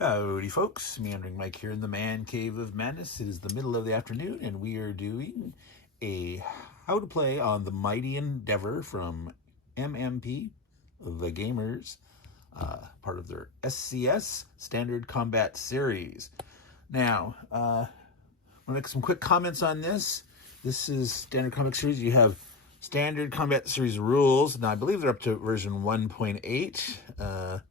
Howdy folks, Meandering Mike here in the man cave of madness. It is the middle of the afternoon and we are doing a how to play on the Mighty Endeavor from MMP, the Gamers, part of their SCS, Standard Combat Series. Now, I'm going to make some quick comments on this. This is Standard Combat Series. You have Standard Combat Series rules. Now, I believe they're up to version 1.8,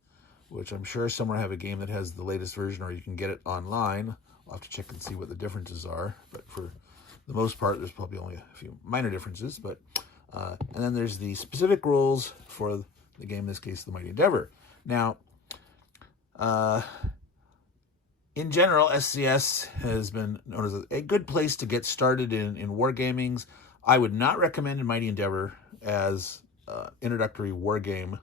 which I'm sure somewhere I have a game that has the latest version, or you can get it online. I'll have to check and see what the differences are. But for the most part, there's probably only a few minor differences. But and then there's the specific rules for the game, in this case, the Mighty Endeavor. Now, in general, SCS has been known as a good place to get started in wargamings. I would not recommend Mighty Endeavor as introductory wargame,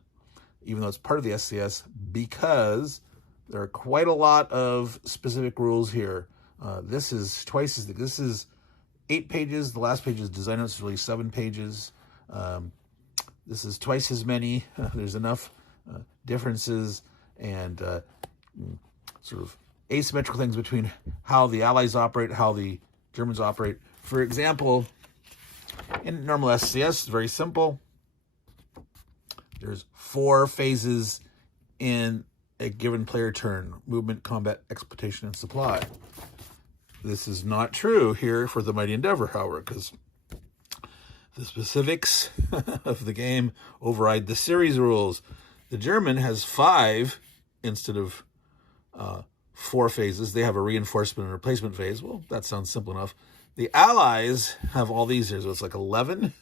even though it's part of the SCS, because there are quite a lot of specific rules here. This is twice as this is 8 pages. The last page is design notes, really 7 pages. This is twice as many. There's enough differences and sort of asymmetrical things between how the Allies operate, how the Germans operate. For example, in normal SCS, it's very simple. There's 4 phases in a given player turn: movement, combat, exploitation, and supply. This is not true here for the Mighty Endeavor, however, because the specifics of the game override the series rules. The German has 5 instead of 4 phases. They have a reinforcement and replacement phase. Well, that sounds simple enough. The Allies have all these here, so it's like 11.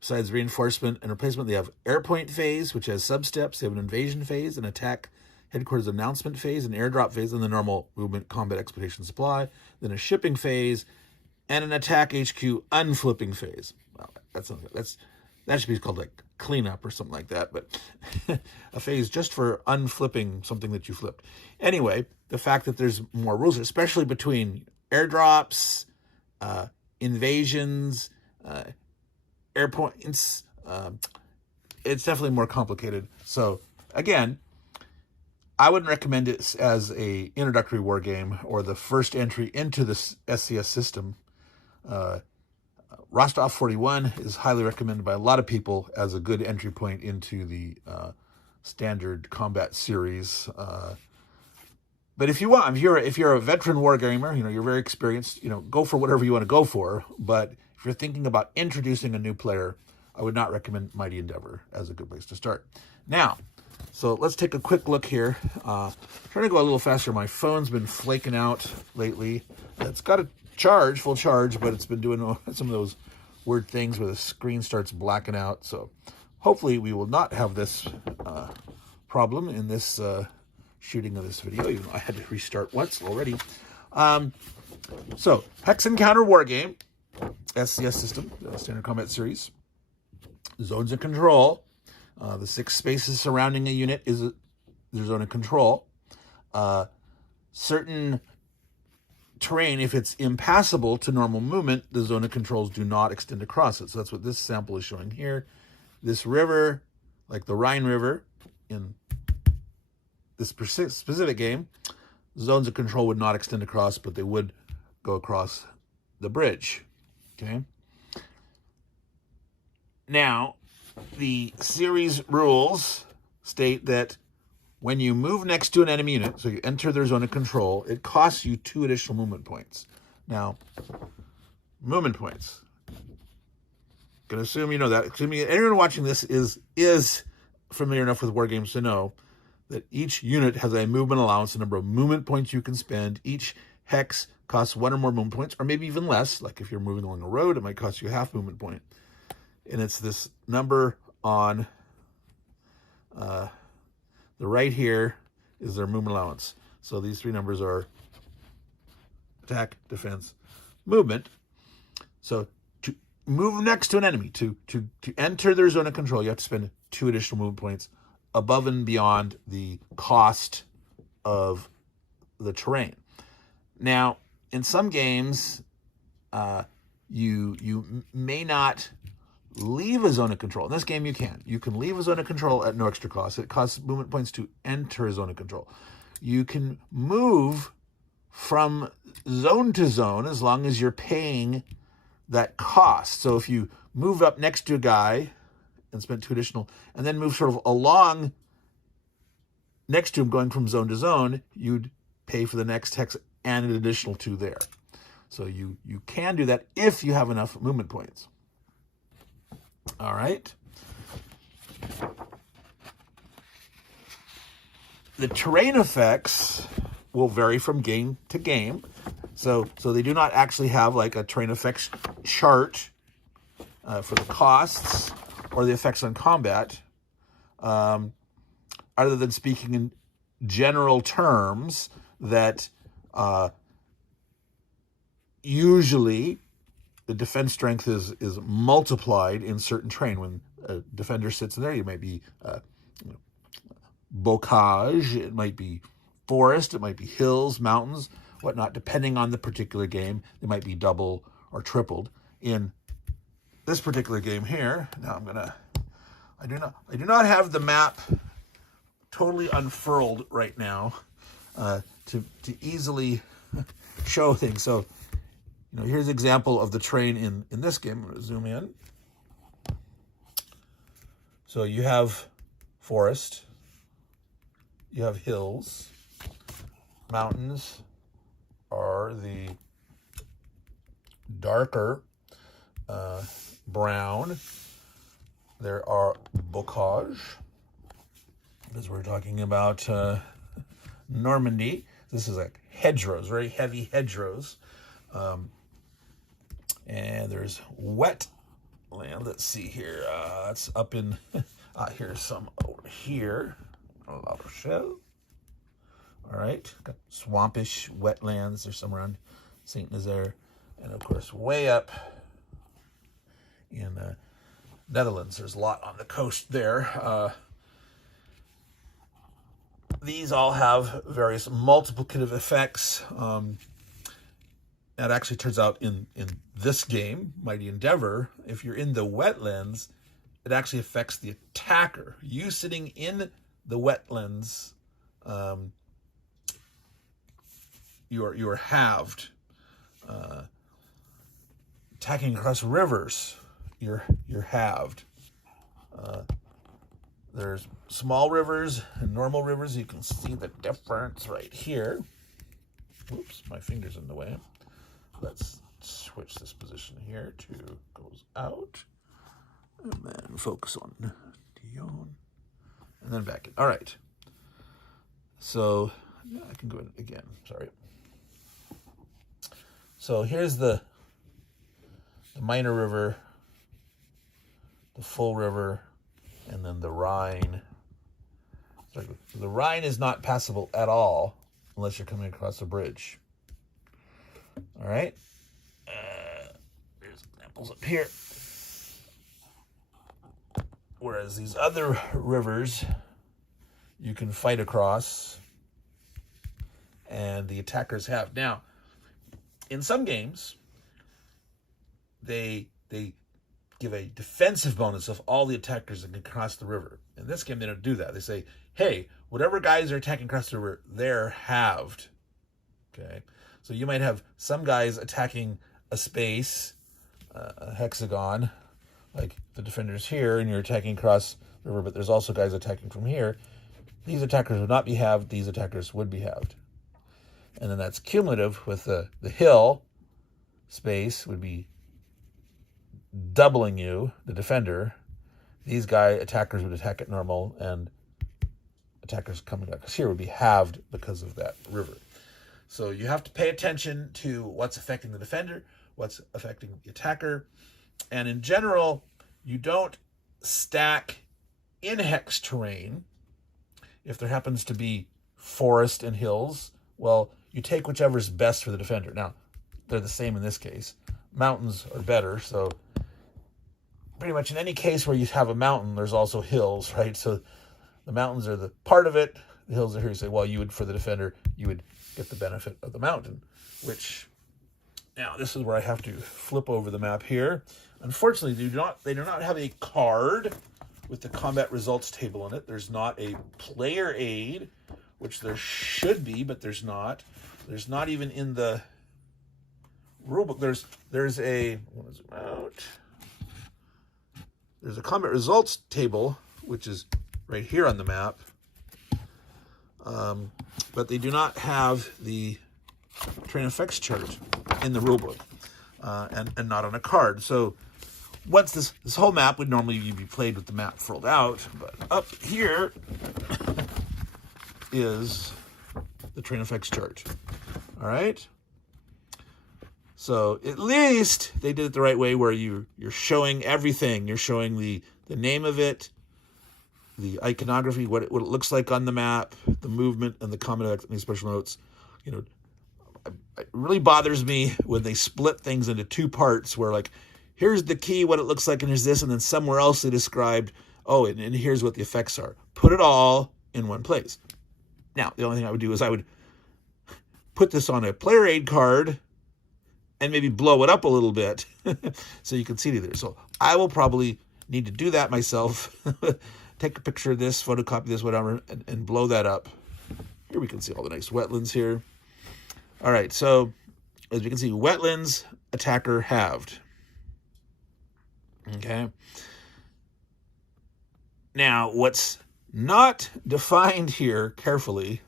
Besides reinforcement and replacement, they have airpoint phase, which has sub-steps. They have an invasion phase, an attack headquarters announcement phase, an airdrop phase, and the normal movement, combat, exploitation, supply. Then a shipping phase, and an attack HQ unflipping phase. Well, that should be called like cleanup or something like that, but a phase just for unflipping something that you flipped. Anyway, the fact that there's more rules, especially between airdrops, invasions, airpoints, it's definitely more complicated. So again, I wouldn't recommend it as a introductory war game or the first entry into the SCS system. Rostov 41 is highly recommended by a lot of people as a good entry point into the Standard Combat Series. But if you want, if you're a veteran wargamer, you're very experienced, go for whatever you want to go for. But if you're thinking about introducing a new player, I would not recommend Mighty Endeavor as a good place to start. Now, so let's take a quick look here. Trying to go a little faster. My phone's been flaking out lately. It's got a full charge, but it's been doing some of those weird things where the screen starts blacking out. So hopefully we will not have this problem in this shooting of this video, even though I had to restart once already. So, Hex Encounter Wargame, SCS system, Standard Combat Series. Zones of control. The 6 spaces surrounding a unit is their zone of control. Certain terrain, if it's impassable to normal movement, the zone of controls do not extend across it. So that's what this sample is showing here. This river, like the Rhine River in this specific game, zones of control would not extend across, but they would go across the bridge. Okay. Now, the series rules state that when you move next to an enemy unit, so you enter their zone of control, it costs you 2 additional movement points. Now, movement points. Gonna assume you know that. Assuming anyone watching this is familiar enough with war games to know that each unit has a movement allowance, the number of movement points you can spend. Each hex costs 1 or more movement points, or maybe even less. Like if you're moving along a road, it might cost you half movement point. And it's this number on the right here is their movement allowance. So these 3 numbers are attack, defense, movement. So to move next to an enemy, to enter their zone of control, you have to spend 2 additional movement points above and beyond the cost of the terrain. Now, in some games, you may not leave a zone of control. In this game, you can. You can leave a zone of control at no extra cost. It costs movement points to enter a zone of control. you can move from zone to zone as long as you're paying that cost. So if you move up next to a guy and spent 2 additional, and then move sort of along next to him going from zone to zone, you'd pay for the next hex and an additional 2 there. So you can do that if you have enough movement points. All right. The terrain effects will vary from game to game. So they do not actually have like a terrain effects chart for the costs or the effects on combat, other than speaking in general terms that usually the defense strength is multiplied in certain terrain. When a defender sits in there, you might be bocage, it might be forest, it might be hills, mountains, whatnot. Depending on the particular game, they might be double or tripled. In this particular game here, now I do not have the map totally unfurled right now to easily show things. So, here's an example of the terrain in this game. I'm going to zoom in. So you have forest, you have hills, mountains are the darker brown. There are bocage, because we're talking about Normandy. This is like hedgerows, very heavy hedgerows. And there's wet land. Let's see here. It's up in, here's some over here. La Rochelle. All right. Got swampish wetlands. There's some around St. Nazaire. And of course, way up in Netherlands, there's a lot on the coast there. These all have various multiplicative effects. That actually turns out in this game, Mighty Endeavor, if you're in the wetlands, it actually affects the attacker. You sitting in the wetlands, you're halved. Attacking across rivers, you're halved. There's small rivers and normal rivers. You can see the difference right here. Whoops, my finger's in the way. Let's switch this position here to goes out. And then focus on Dion. And then back in. All right. So, yeah, I can go in again. Sorry. So here's the minor river, the full river, and then the Rhine. So the Rhine is not passable at all unless you're coming across a bridge. All right. There's examples up here. Whereas these other rivers, you can fight across, and the attackers have. Now, in some games, they give a defensive bonus of all the attackers that can cross the river. In this game, they don't do that. They say, hey, whatever guys are attacking across the river, they're halved. Okay? So you might have some guys attacking a space, a hexagon, like the defenders here, and you're attacking across the river, but there's also guys attacking from here. These attackers would not be halved. These attackers would be halved. And then that's cumulative with the hill space would be doubling you, the defender. These attackers would attack at normal, and attackers coming back here would be halved because of that river. So you have to pay attention to what's affecting the defender, what's affecting the attacker. And in general, you don't stack in hex terrain. If there happens to be forest and hills, well, you take whichever's best for the defender. Now, they're the same in this case. Mountains are better, so pretty much in any case where you have a mountain, there's also hills, right? So the mountains are the part of it. The hills are here. You say, well, for the defender, you would get the benefit of the mountain, which, now this is where I have to flip over the map here. Unfortunately, they do not have a card with the combat results table in it. There's not a player aid which there should be, but there's not. There's not even in the rulebook. There's a, what is it about? There's a combat results table, which is right here on the map. But they do not have the terrain effects chart in the rulebook, and not on a card. So once this whole map would normally be played with the map furled out, but up here is the terrain effects chart. All right. So at least they did it the right way, where you're showing everything. You're showing the name of it, the iconography, what it looks like on the map, the movement, and the comment and special notes. You know, it really bothers me when they split things into two parts, where like, here's the key, what it looks like, and here's this, and then somewhere else they described, oh, and here's what the effects are. Put it all in one place. Now, the only thing I would do is I would put this on a player aid card and maybe blow it up a little bit so you can see it there. So I will probably need to do that myself. Take a picture of this, photocopy this, whatever, and blow that up. Here we can see all the nice wetlands here. All right, so as we can see, wetlands, attacker halved. Okay. Now, what's not defined here carefully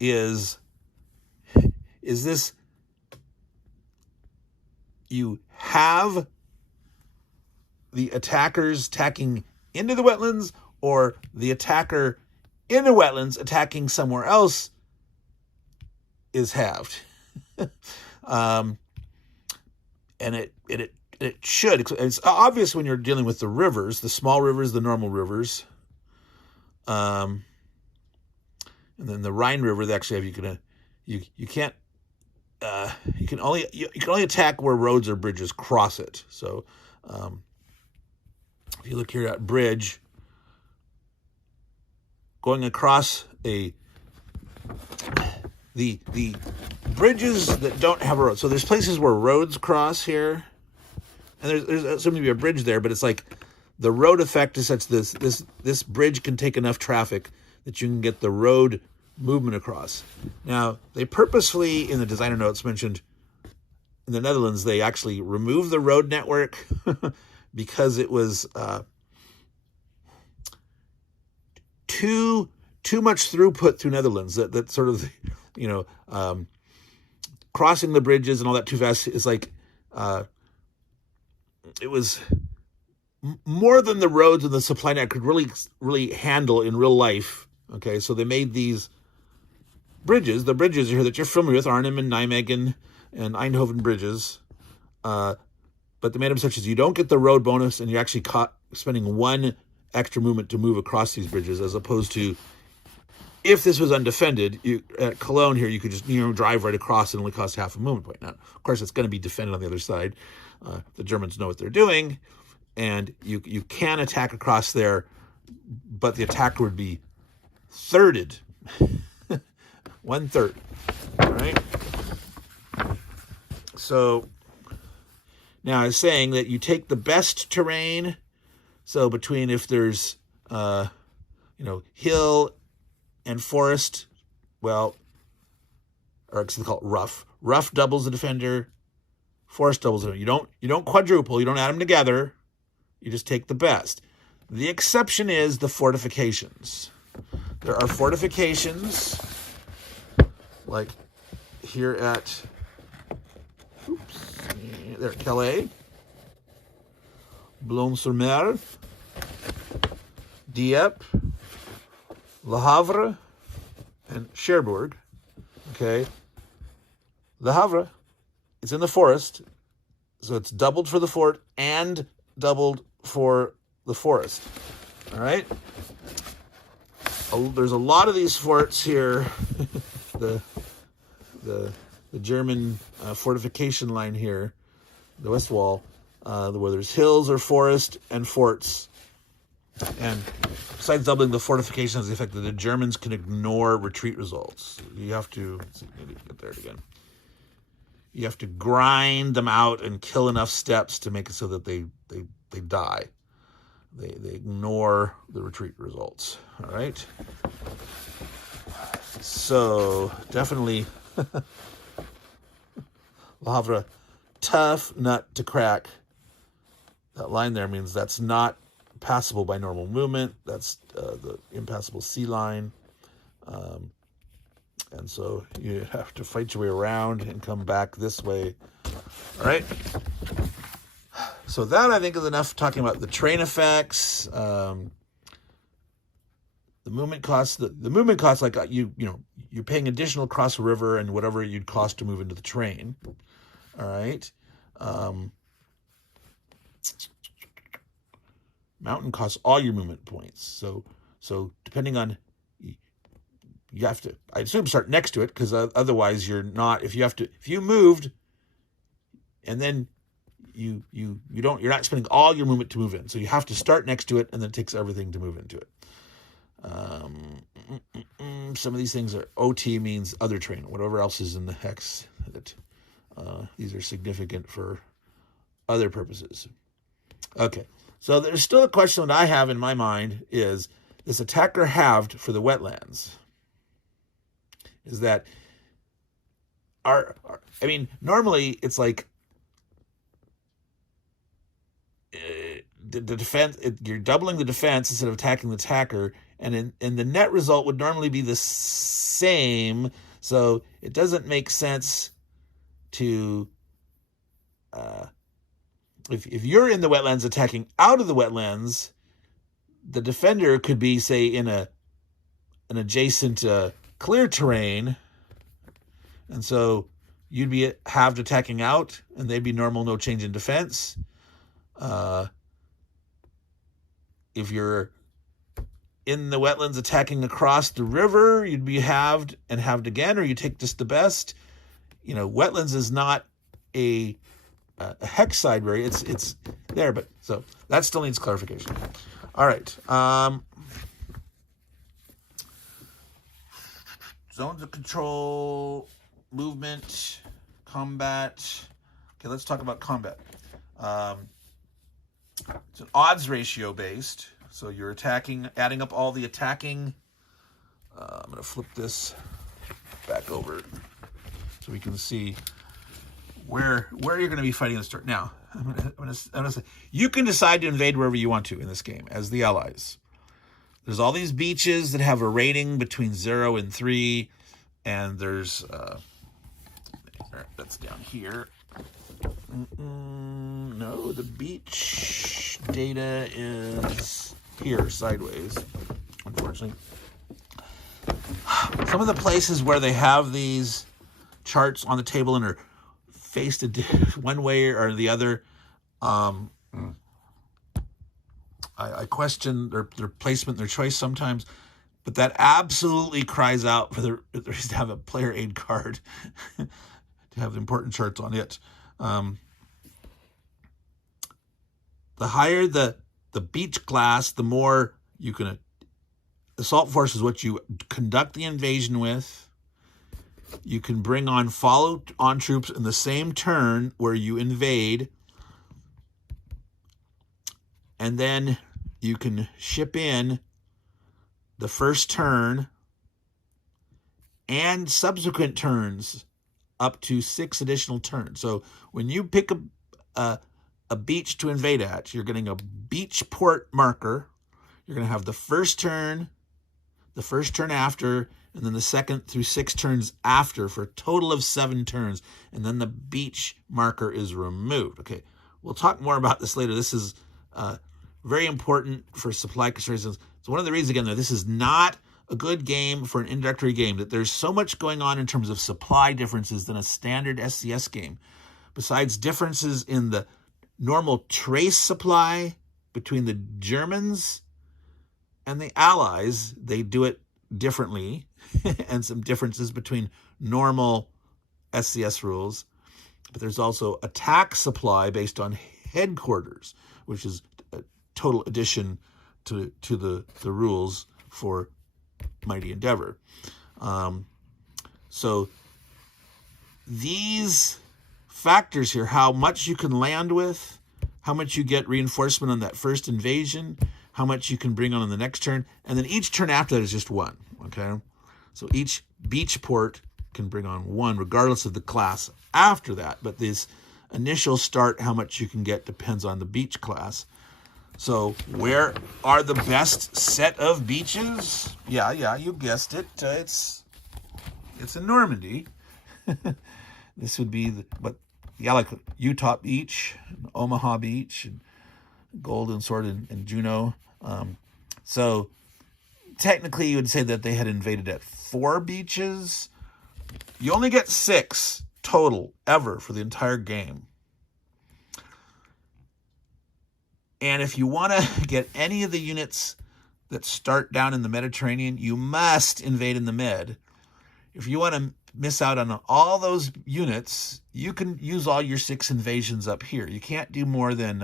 is this, you have the attackers attacking into the wetlands, or the attacker in the wetlands attacking somewhere else is halved. And it should. It's obvious when you're dealing with the rivers, the small rivers, the normal rivers, and then the Rhine River. They actually have you can only attack where roads or bridges cross it. So if you look here at bridge, going across the bridges that don't have a road. So there's places where roads cross here, and there's assuming to be a bridge there, but it's like the road effect is such this bridge can take enough traffic that you can get the road movement across. Now, they purposefully in the designer notes mentioned in the Netherlands they actually removed the road network because it was too much throughput through Netherlands. That sort of, you know, crossing the bridges and all that too fast is like it was more than the roads and the supply net could really handle in real life. Okay, so they made these bridges. The bridges here that you're familiar with, Arnhem and Nijmegen and Eindhoven bridges, but they made them such as you don't get the road bonus, and you're actually spending one extra movement to move across these bridges, as opposed to if this was undefended, at Cologne here, you could just drive right across and only cost half a movement point. Now, of course, it's going to be defended on the other side. The Germans know what they're doing, and you can attack across there, but the attacker would be thirded. 1/3. All right. So now I was saying that you take the best terrain. So between, if there's hill and forest, well, or it's called rough. Rough doubles the defender. Forest doubles it. You don't quadruple. You don't add them together. You just take the best. The exception is the fortifications. There are fortifications like here at Calais, Boulogne-sur-Mer, Dieppe, Le Havre, and Cherbourg. Okay. Le Havre, it's in the forest, so it's doubled for the fort and doubled for the forest. All right. There's a lot of these forts here. the German fortification line here, the West Wall, where there's hills or forest and forts. And besides doubling the fortification has the effect that the Germans can ignore retreat results. You have to, let's see, maybe get there again. You have to grind them out and kill enough steps to make it so that they die. They ignore the retreat results. All right. So definitely we'll have a tough nut to crack. That line there means that's not passable by normal movement. That's the impassable C line. And so you have to fight your way around and come back this way. All right. So that, I think, is enough talking about the terrain effects. The movement costs. The movement costs, like you're paying additional across a river and whatever you'd cost to move into the terrain. All right. Mountain costs all your movement points. So depending on, you have to, I assume, start next to it, because otherwise you're not. If you moved, and then you're not spending all your movement to move in. So you have to start next to it, and then it takes everything to move into it. Some of these things are OT, means other terrain, whatever else is in the hex. These are significant for other purposes. Okay, so there's still a question that I have in my mind: is this attacker halved for the wetlands? Is that normally it's like the defense. You're doubling the defense instead of attacking the attacker, and the net result would normally be the same. So it doesn't make sense to if you're in the wetlands attacking out of the wetlands, the defender could be, say, in an adjacent clear terrain, and so you'd be halved attacking out, and they'd be normal, no change in defense. If you're in the wetlands attacking across the river, you'd be halved and halved again, or you take just the best. Wetlands is not a hex side where it's there, but so that still needs clarification. All right. Zones of control, movement, combat. Okay, let's talk about combat. It's an odds ratio based. So you're adding up all the attacking. I'm going to flip this back over so we can see where you're going to be fighting the start. Now, I'm going to say, you can decide to invade wherever you want to in this game as the allies. There's all these beaches that have a rating between 0 and 3, and there's that's down here. No, the beach data is here, sideways, unfortunately. Some of the places where they have these charts on the table and are faced one way or the other, I question their placement, their choice sometimes, but that absolutely cries out for the reason to have a player aid card to have important charts on it. The higher the beach class, the more you can. Assault force is what you conduct the invasion with. You can bring on follow-on troops in the same turn where you invade, and then you can ship in the first turn and subsequent turns up to 6 additional turns. So when you pick a beach to invade at, you're getting a beach port marker. You're going to have the first turn after, and then the 2nd through 6 turns after, for a total of 7 turns. And then the beach marker is removed. Okay, we'll talk more about this later. This is very important for supply constraints. It's one of the reasons, again, that this is not a good game for an introductory game, that there's so much going on in terms of supply differences than a standard SCS game. Besides differences in the normal trace supply between the Germans and the Allies, they do it differently, and some differences between normal SCS rules. But there's also attack supply based on headquarters, which is a total addition to the rules for Mighty Endeavor. So these factors here, how much you can land with, how much you get reinforcement on that first invasion, how much you can bring on the next turn, and then each turn after that is just 1, okay? So each beach port can bring on 1 regardless of the class after that. But this initial start, how much you can get, depends on the beach class. So where are the best set of beaches? Yeah, you guessed it. It's in Normandy. This would be like Utah Beach, and Omaha Beach, and Golden Sword, and Juneau. So technically you would say that they had invaded at 4 beaches. You only get 6 total ever for the entire game. And if you want to get any of the units that start down in the Mediterranean, you must invade in the Med. If you want to miss out on all those units, you can use all your 6 invasions up here. You can't do more than,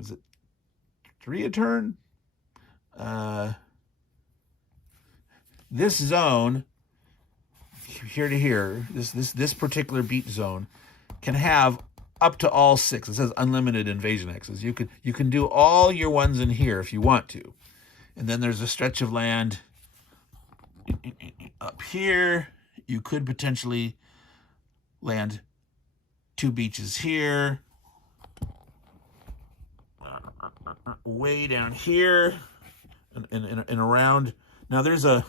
is it 3 a turn? This zone, here to here, this particular beach zone, can have up to all 6. It says unlimited invasion X's. You can do all your ones in here if you want to. And then there's a stretch of land up here. You could potentially land 2 beaches here. Way down here and around. Now there's a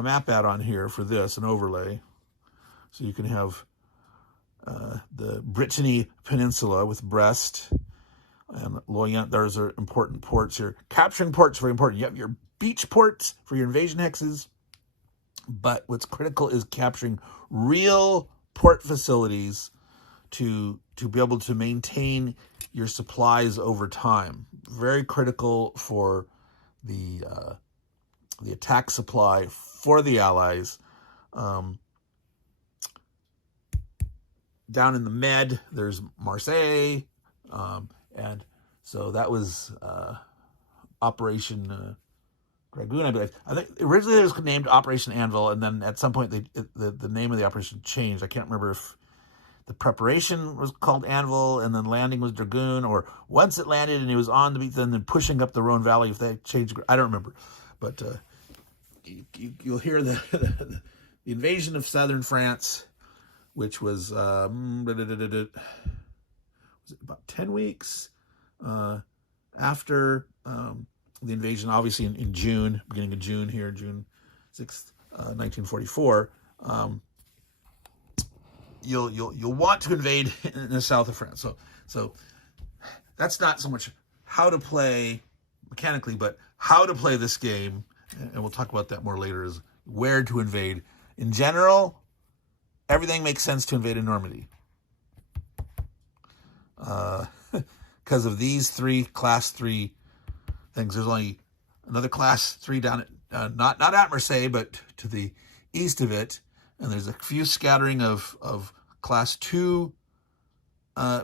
map add-on here for this, an overlay. So you can have the Brittany Peninsula with Brest and Lorient. Those are important ports here. Capturing ports, very important. You have your beach ports for your invasion hexes, but what's critical is capturing real port facilities to be able to maintain your supplies over time. Very critical for the attack supply for the Allies. Down in the Med, there's Marseille, and so that was Operation Dragoon, I believe. I think originally it was named Operation Anvil, and then at some point the name of the operation changed. I can't remember if the preparation was called Anvil, and then landing was Dragoon, or once it landed and it was on the beach, then pushing up the Rhone Valley, if they changed. I don't remember, but you'll hear the invasion of southern France, which was was it about 10 weeks after the invasion, obviously in June, beginning of June here, June 6th, 1944. You'll want to invade in the south of France. So that's not so much how to play mechanically, but how to play this game, and we'll talk about that more later, is where to invade. In general, everything makes sense to invade in Normandy. Because of these 3 class 3 things. There's only another class 3 down at, not at Marseille, but to the east of it. And there's a few scattering of class 2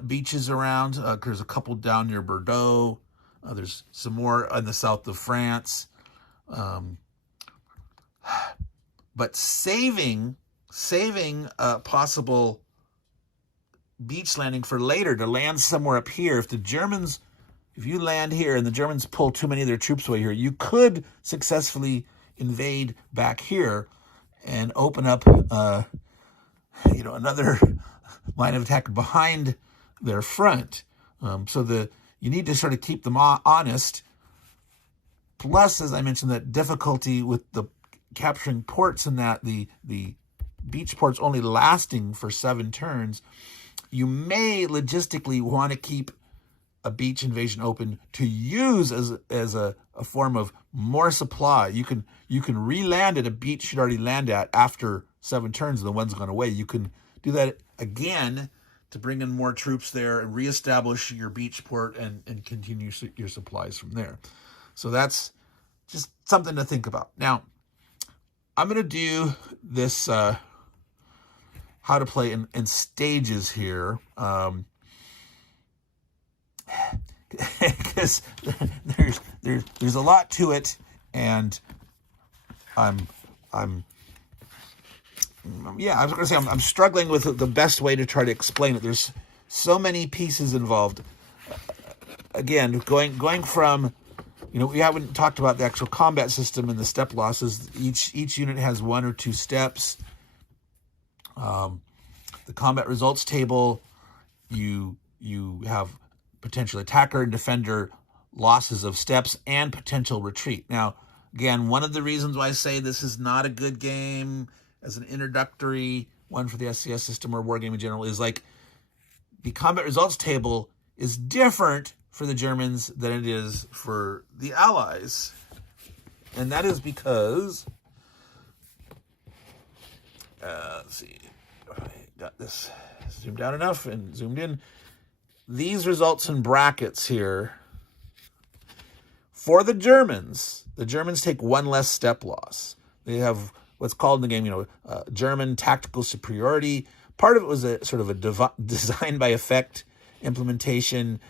beaches around. There's a couple down near Bordeaux. There's some more in the south of France. But saving a possible beach landing for later, to land somewhere up here. If you land here and the Germans pull too many of their troops away here, you could successfully invade back here and open up another line of attack behind their front. So you need to sort of keep them honest. Plus, as I mentioned, that difficulty with the capturing ports, and that the beach ports only lasting for 7 turns. You may logistically want to keep a beach invasion open to use as a form of more supply. You can re-land at a beach you'd already land at after 7 turns, and the one's gone away. You can do that again to bring in more troops there and reestablish your beach port and continue your supplies from there. So that's just something to think about. Now, I'm going to do this how to play in stages here, because there's a lot to it, and I was going to say I'm struggling with the best way to try to explain it. There's so many pieces involved. Again, going from We haven't talked about the actual combat system and the step losses. Each unit has 1 or 2 steps. The combat results table, you have potential attacker and defender losses of steps and potential retreat. Now, again, one of the reasons why I say this is not a good game as an introductory one for the SCS system or wargame in general is like the combat results table is different for the Germans than it is for the Allies. And that is because, let's see, I got this zoomed out enough and zoomed in. These results in brackets here, for the Germans take 1 less step loss. They have what's called in the game, German tactical superiority. Part of it was a sort of a design by effect implementation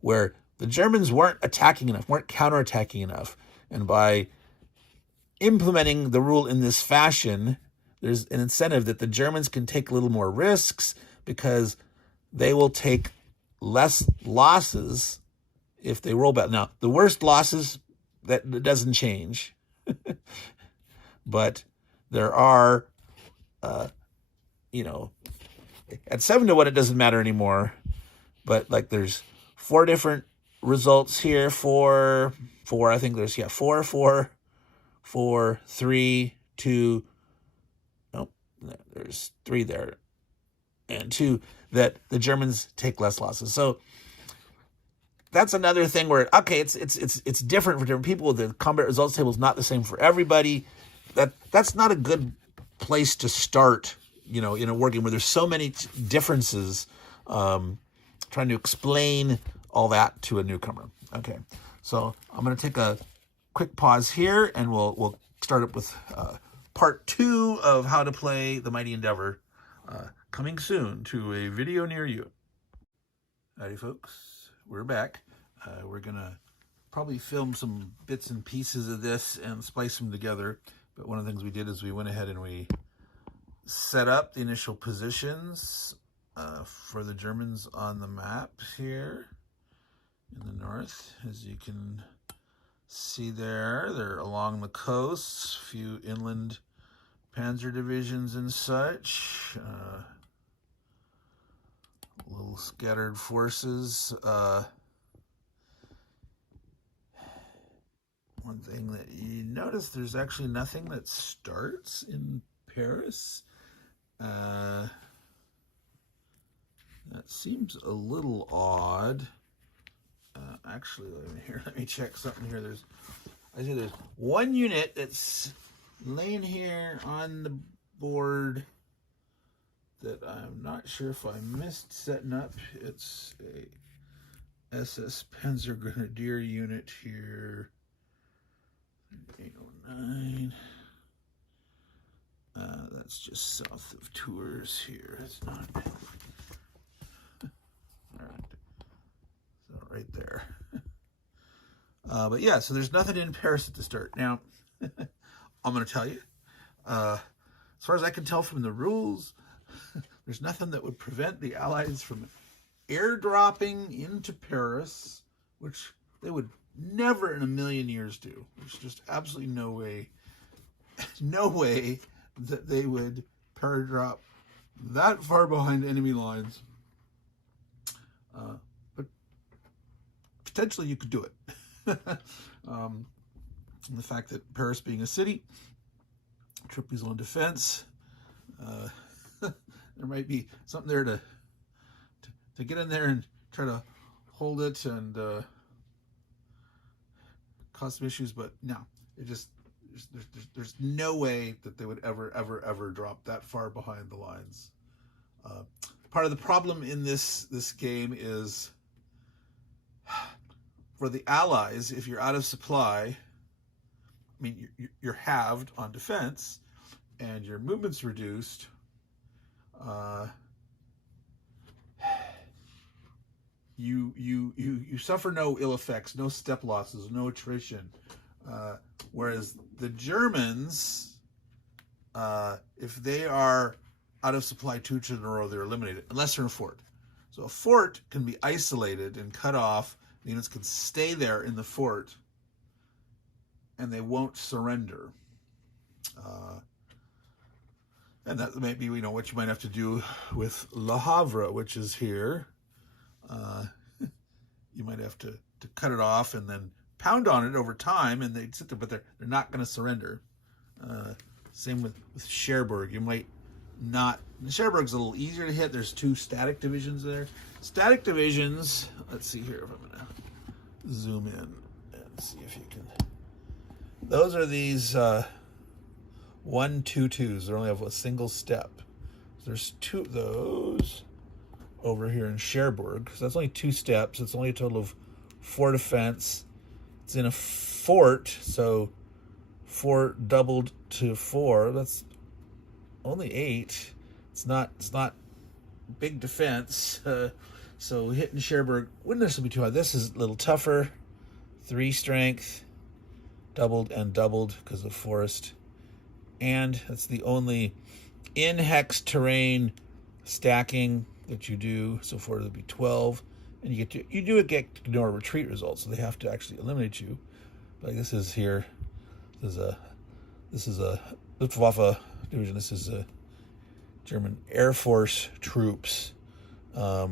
where the Germans weren't attacking enough, weren't counterattacking enough. And by implementing the rule in this fashion, there's an incentive that the Germans can take a little more risks because they will take less losses if they roll back. Now, the worst losses, that doesn't change. But there are, at 7-1, it doesn't matter anymore. But like there's 4 different results here. Four, I think there's, 4, 3, 2. Nope, there's 3 there. And 2 that the Germans take less losses. So that's another thing where, okay, it's different for different people. The combat results table is not the same for everybody. That's not a good place to start, in a war game where there's so many differences, trying to explain all that to a newcomer. Okay, so I'm going to take a quick pause here, and we'll start up with part 2 of how to play the Mighty Endeavor, coming soon to a video near you. Howdy, folks. We're back. We're going to probably film some bits and pieces of this and splice them together. But one of the things we did is we went ahead and we set up the initial positions for the Germans on the map here in the north. As you can see there, they're along the coasts, a few inland panzer divisions and such. Little scattered forces. One thing that you notice, there's actually nothing that starts in Paris. That seems a little odd. Actually, let me check something here. I see there's 1 unit that's laying here on the board that I'm not sure if I missed setting up. It's a SS Panzer Grenadier unit here. 809. That's just south of Tours here. It's not. All right. So right there. But yeah, so there's nothing in Paris at the start. Now, I'm going to tell you, as far as I can tell from the rules, there's nothing that would prevent the Allies from airdropping into Paris, which they would never in a million years do. There's just absolutely no way that they would paradrop that far behind enemy lines. But potentially you could do it. And the fact that Paris being a city, Tripoli's on defense, there might be something there to get in there and try to hold it and cause some issues. But no, there's no way that they would ever drop that far behind the lines. Part of the problem in this game is, for the Allies, if you're out of supply, I mean, you're halved on defense, and your movement's reduced. You suffer no ill effects, no step losses, no attrition. Whereas the Germans, if they are out of supply 2 turns in a row, they're eliminated, unless they're in a fort. So a fort can be isolated and cut off. The units can stay there in the fort and they won't surrender. And that may be, you know, what you might have to do with Le Havre, which is here. You might have to cut it off and then pound on it over time, and they'd sit there, but they're not going to surrender. Same with Cherbourg. You might not. Cherbourg's a little easier to hit. There's 2 static divisions there. Static divisions. Let's see here if I'm going to zoom in and see if you can. Those are these 1-2-2s. They only have a single step. There's 2 of those over here in Cherbourg. So that's only 2 steps. It's only a total of 4 defense. It's in a fort, so 4 doubled to 4. That's only 8. It's not big defense. So hitting Cherbourg wouldn't necessarily be too hard. This is a little tougher. 3 strength, doubled and doubled because of forest. And that's the only in-hex terrain stacking that you do. So far, it'll be 12. And you do get to ignore retreat results, so they have to actually eliminate you. Like this is here. This is a Luftwaffe division. This is a German Air Force troops. The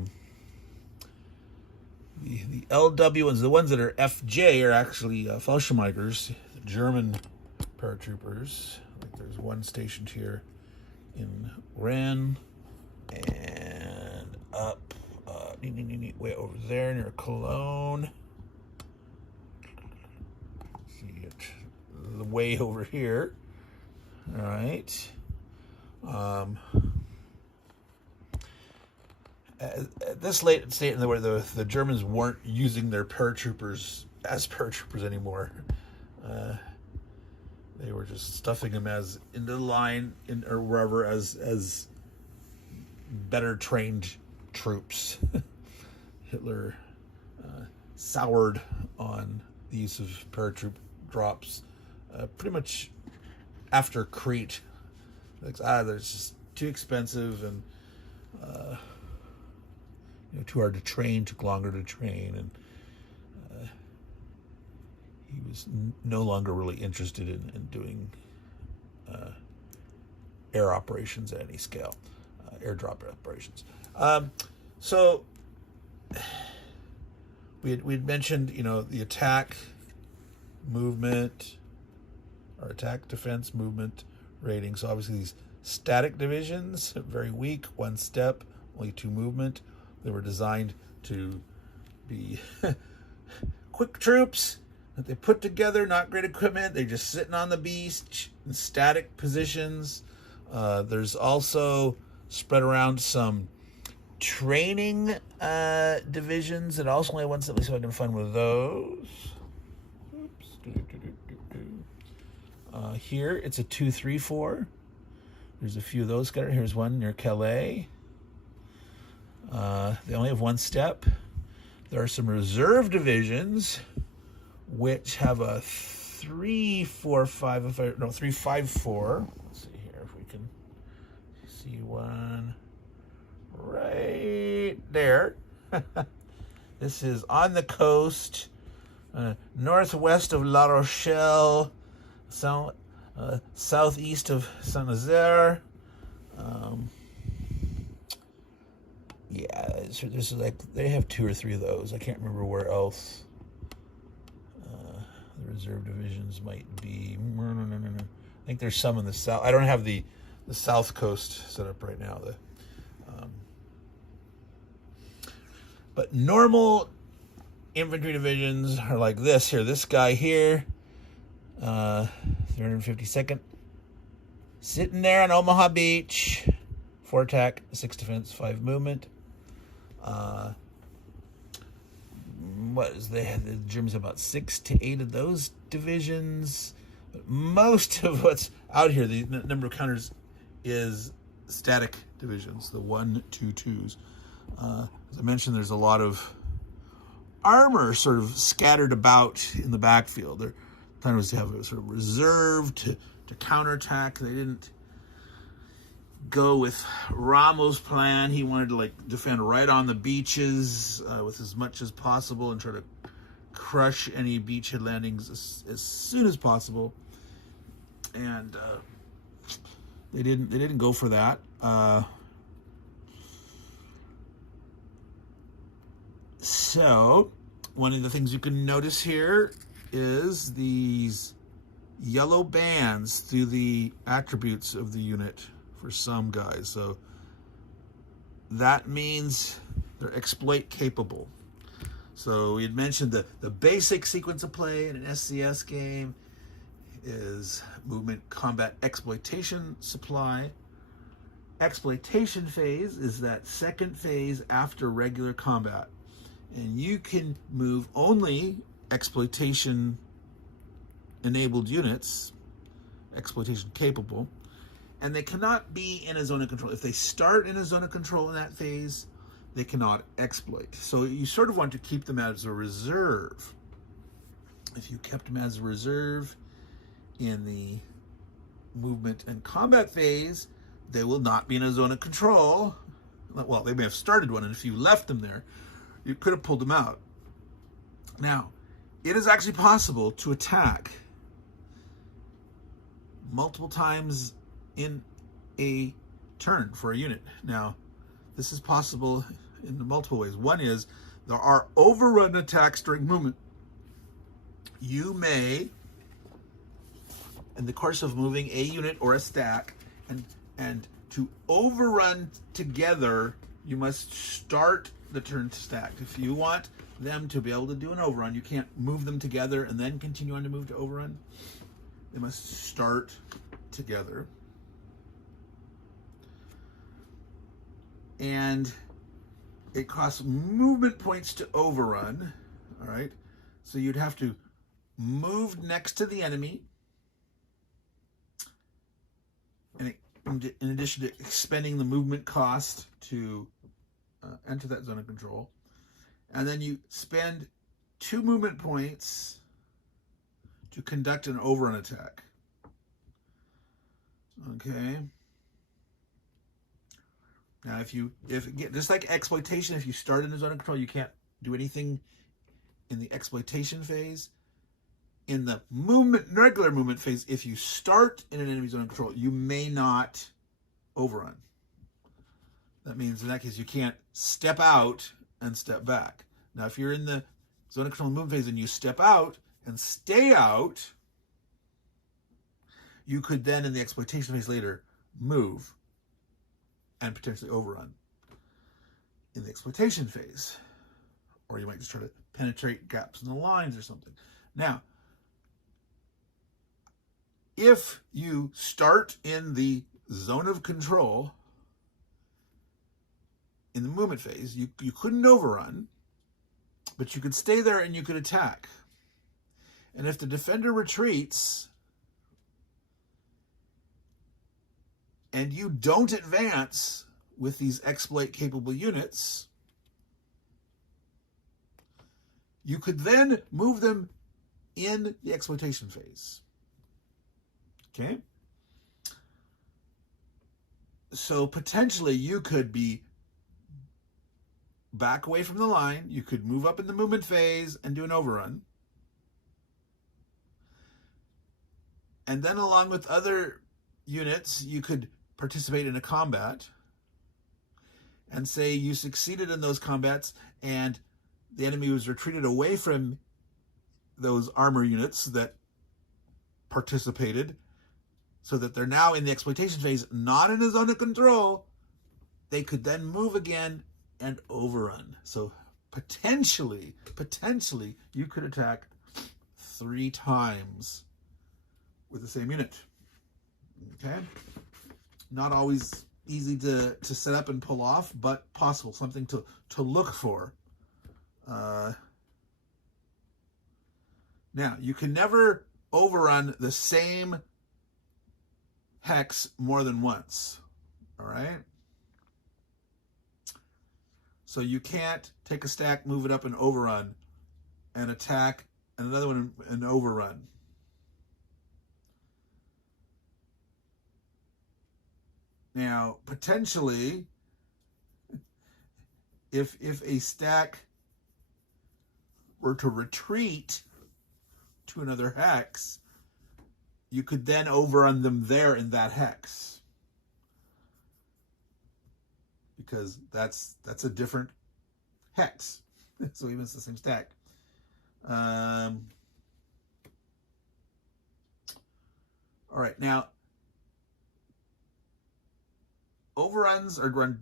LW ones, the ones that are FJ, are actually Fallschirmjägers, German paratroopers. Like there's one stationed here in Rennes and up way over there near Cologne. See it the way over here. All right. At this late state in the where the Germans weren't using their paratroopers as paratroopers anymore. They were just stuffing them as into the line or wherever as better trained troops. Hitler soured on the use of paratroop drops pretty much after Crete. Like, they're just too expensive and too hard to train, took longer to train, and he was no longer really interested in doing air operations at any scale, airdrop operations. So we'd mentioned, the attack movement or attack defense movement rating. So obviously these static divisions, very weak, 1 step, only 2 movement. They were designed to be quick troops that they put together, not great equipment. They're just sitting on the beast in static positions. There's also spread around some training divisions that also only have 1 step. Let me see if I can find one of those. Oops. Here it's a 2-3-4. There's a few of those scattered. Here's one near Calais. They only have 1 step. There are some reserve divisions which have a 3-4-5. 3-5-4. Let's see here if we can see one right there. This is on the coast, northwest of La Rochelle, southeast of Saint-Nazaire. There's they have 2 or 3 of those. I can't remember where else. The reserve divisions might be. I think there's some in the south. I don't have the south coast set up right now. But normal infantry divisions are like this here. This guy here, 352nd, sitting there on Omaha Beach, 4 attack, 6 defense, 5 movement. The Germans have about 6 to 8 of those divisions. But most of what's out here, the number of counters, is static divisions, the 1-2-2s. As I mentioned, there's a lot of armor sort of scattered about in the backfield. Their plan was to have a sort of reserve to counterattack. They didn't go with Rommel's plan. He wanted to defend right on the beaches with as much as possible and try to crush any beachhead landings as soon as possible, and they didn't go for that. So one of the things you can notice here is these yellow bands through the attributes of the unit for some guys. So that means they're exploit capable. So we had mentioned the basic sequence of play in an SCS game is movement, combat, exploitation, supply. Exploitation phase is that second phase after regular combat. And you can move only exploitation enabled units, exploitation capable, and they cannot be in a zone of control. If they start in a zone of control in that phase, they cannot exploit. So you sort of want to keep them as a reserve. If you kept them as a reserve in the movement and combat phase, they will not be in a zone of control. Well, they may have started one, and if you left them there, you could have pulled them out. Now, it is actually possible to attack multiple times in a turn for a unit. Now, this is possible in multiple ways. One is there are overrun attacks during movement. You may, in the course of moving a unit or a stack, and to overrun together, you must start the turn stacked. If you want them to be able to do an overrun, you can't move them together and then continue on to move to overrun. They must start together. And it costs movement points to overrun. All right. So you'd have to move next to the enemy. And in addition to expending the movement cost to enter that zone of control. And then you spend 2 movement points to conduct an overrun attack. Okay. Now, if just like exploitation, if you start in the zone of control, you can't do anything in the exploitation phase. In the regular movement phase, if you start in an enemy zone of control, you may not overrun. That means in that case, you can't step out and step back. Now, if you're in the zone of control movement phase and you step out and stay out, you could then in the exploitation phase later move and potentially overrun in the exploitation phase. Or you might just try to penetrate gaps in the lines or something. Now, if you start in the zone of control in the movement phase, you couldn't overrun, but you could stay there and you could attack. And if the defender retreats and you don't advance with these exploit capable units, you could then move them in the exploitation phase. Okay? So potentially you could be back away from the line. You could move up in the movement phase and do an overrun. And then along with other units, you could participate in a combat. And say you succeeded in those combats and the enemy was retreated away from those armor units that participated, so that they're now in the exploitation phase, not in a zone of control. They could then move again and overrun. So potentially, you could attack 3 times with the same unit. Okay? Not always easy to set up and pull off, but possible. Something to look for. Now, you can never overrun the same hex more than once. All right? So you can't take a stack, move it up and overrun, and attack and another one and overrun. Now, potentially, if a stack were to retreat to another hex, you could then overrun them there in that hex, because that's a different hex. So even it's the same stack. All right, now overruns are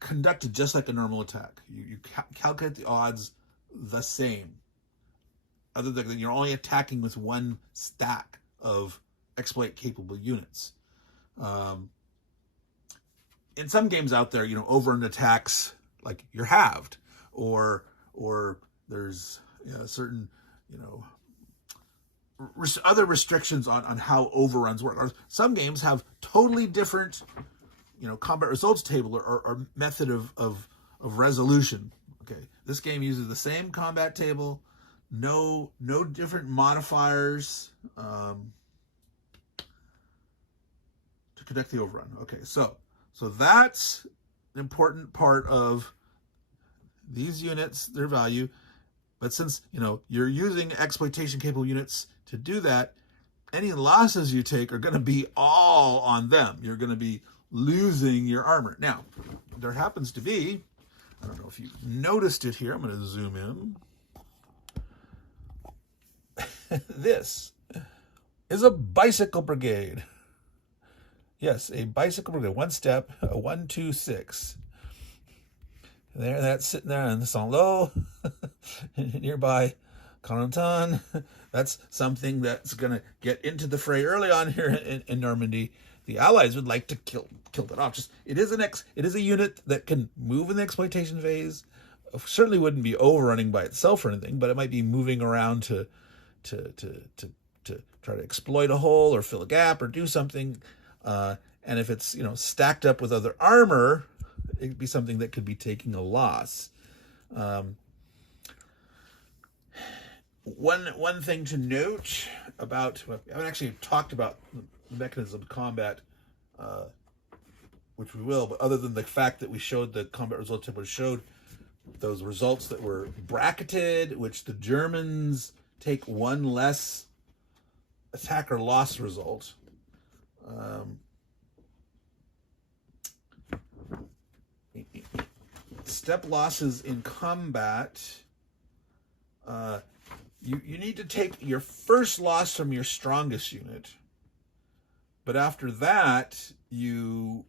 conducted just like a normal attack. You calculate the odds the same, other than you're only attacking with one stack of exploit capable units. In some games out there, overrun attacks, like you're halved, or there's certain other restrictions on how overruns work. Or some games have totally different combat results table or method of resolution. Okay, this game uses the same combat table, no different modifiers to conduct the overrun. Okay, so that's an important part of these units, their value. But since you're using exploitation capable units to do that, any losses you take are going to be all on them. You're going to be losing your armor. Now, there happens to be, I don't know if you noticed it here, I'm going to zoom in. This is a bicycle brigade. Yes, a bicycle brigade. One step, a 126. There, that's sitting there in the Saint-Lô, nearby Carentan. That's something that's going to get into the fray early on here in Normandy. The Allies would like to kill that off. It is a unit that can move in the exploitation phase. Certainly wouldn't be overrunning by itself or anything, but it might be moving around to try to exploit a hole or fill a gap or do something. And if it's stacked up with other armor, it'd be something that could be taking a loss. One thing to note about, I haven't actually talked about the mechanism of combat, which we will, but other than the fact that we showed the combat result table, showed those results that were bracketed, which the Germans take one less attack or loss result. Step losses in combat, you need to take your first loss from your strongest unit, but after that you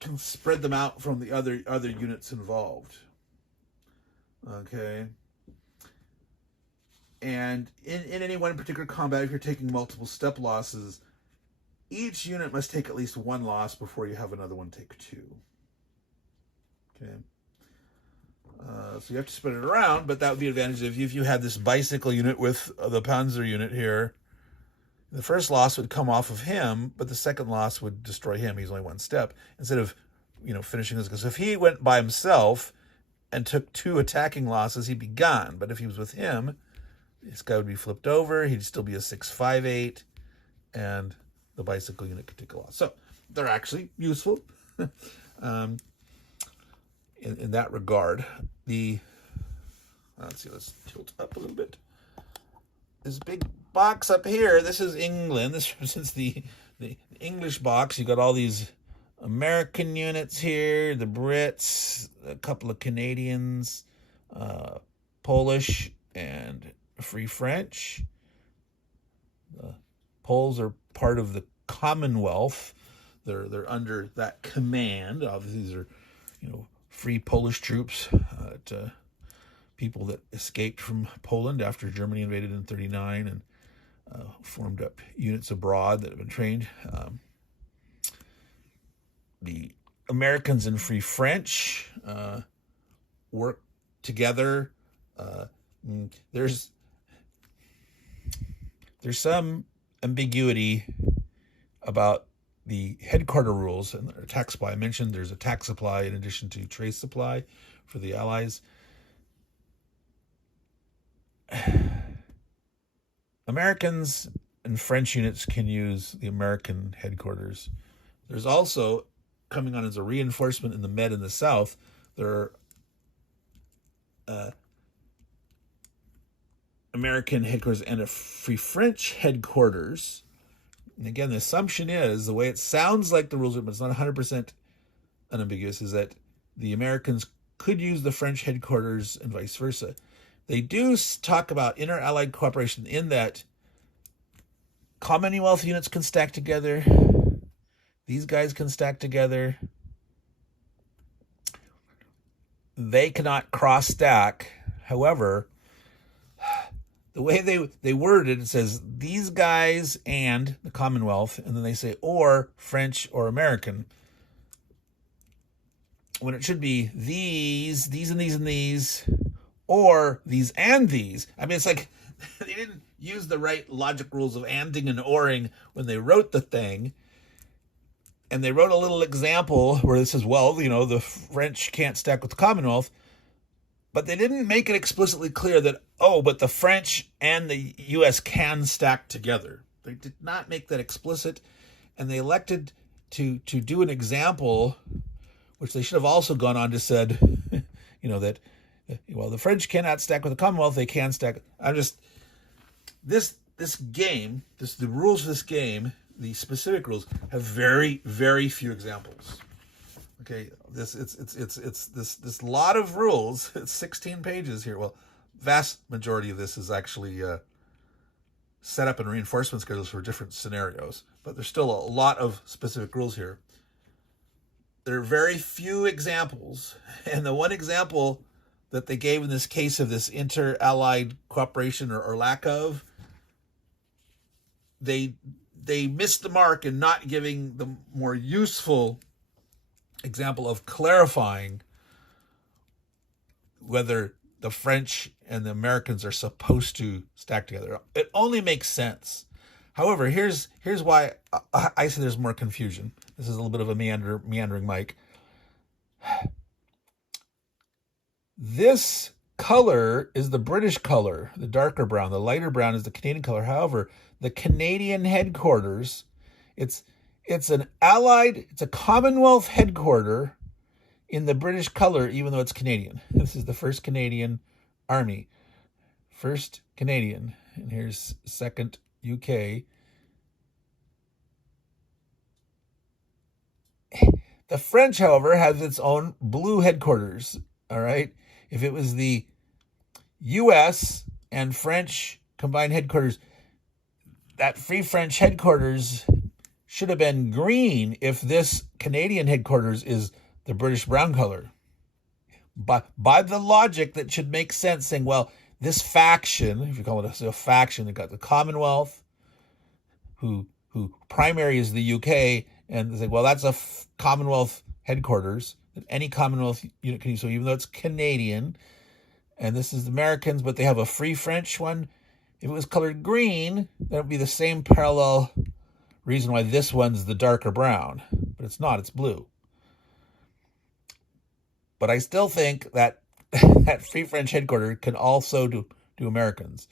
can spread them out from the other units involved. Okay, and in any one particular combat, if you're taking multiple step losses, each unit must take at least one loss before you have another one take two. Okay. So you have to spread it around, but that would be an advantage if you had this bicycle unit with the Panzer unit here. The first loss would come off of him, but the second loss would destroy him. He's only one step. Instead of, finishing this, because if he went by himself and took two attacking losses, he'd be gone. But if he was with him, this guy would be flipped over. He'd still be a 658, and the bicycle unit could take a loss. So they're actually useful in that regard. Let's see, let's tilt up a little bit. This big box up here, this is England. This represents the English box. You got all these American units here, the Brits, a couple of Canadians, Polish, and Free French. The Poles are part of the Commonwealth. They're under that command. Obviously, these are free Polish troops, people that escaped from Poland after Germany invaded in 1939 and formed up units abroad that have been trained. The Americans and Free French work together. There's some ambiguity about the headquarter rules and the attack supply. I mentioned there's attack supply in addition to trace supply for the Allies. Americans and French units can use the American headquarters. There's also, coming on as a reinforcement in the Med in the south, there are American headquarters and a Free French headquarters. And again, the assumption is, the way it sounds like the rules, but it's not 100% unambiguous, is that the Americans could use the French headquarters and vice versa. They do talk about inter-allied cooperation in that Commonwealth units can stack together. These guys can stack together. They cannot cross-stack. However, the way they worded it says these guys and the Commonwealth, and then they say or French or American, when it should be these and these and these, or these and these. I mean, it's like they didn't use the right logic rules of anding and oring when they wrote the thing. And they wrote a little example where it says, well, the French can't stack with the Commonwealth. But they didn't make it explicitly clear that, but the French and the U.S. can stack together. They did not make that explicit. And they elected to do an example, which they should have also gone on to said, that, the French cannot stack with the Commonwealth. They can stack. The rules of this game, the specific rules, have very, very few examples. Okay, it's this lot of rules. It's 16 pages here. Well, vast majority of this is actually set up in reinforcement schedules for different scenarios, but there's still a lot of specific rules here. There are very few examples, and the one example that they gave in this case of this inter-allied cooperation or lack of, they missed the mark in not giving the more useful example of clarifying whether the French and the Americans are supposed to stack together. It only makes sense. However, here's why I say there's more confusion. This is a little bit of a meandering Mike. This color is the British color, the darker brown. The lighter brown is the Canadian color. However, the Canadian headquarters, it's a Commonwealth headquarter in the British color, even though it's Canadian. This is the 1st Canadian Army. 1st Canadian. And here's 2nd UK. The French, however, has its own blue headquarters. All right. If it was the US and French combined headquarters, that Free French headquarters should have been green if this Canadian headquarters is the British brown color. By the logic that should make sense, saying, well, this faction, if you call it a faction, they've got the Commonwealth, who primary is the UK, and they say, well, that's a Commonwealth headquarters that any Commonwealth unit can use. So even though it's Canadian, and this is the Americans, but they have a Free French one, if it was colored green, that would be the same parallel reason why this one's the darker brown. But it's not, it's blue. But I still think that that Free French headquarters can also do Americans.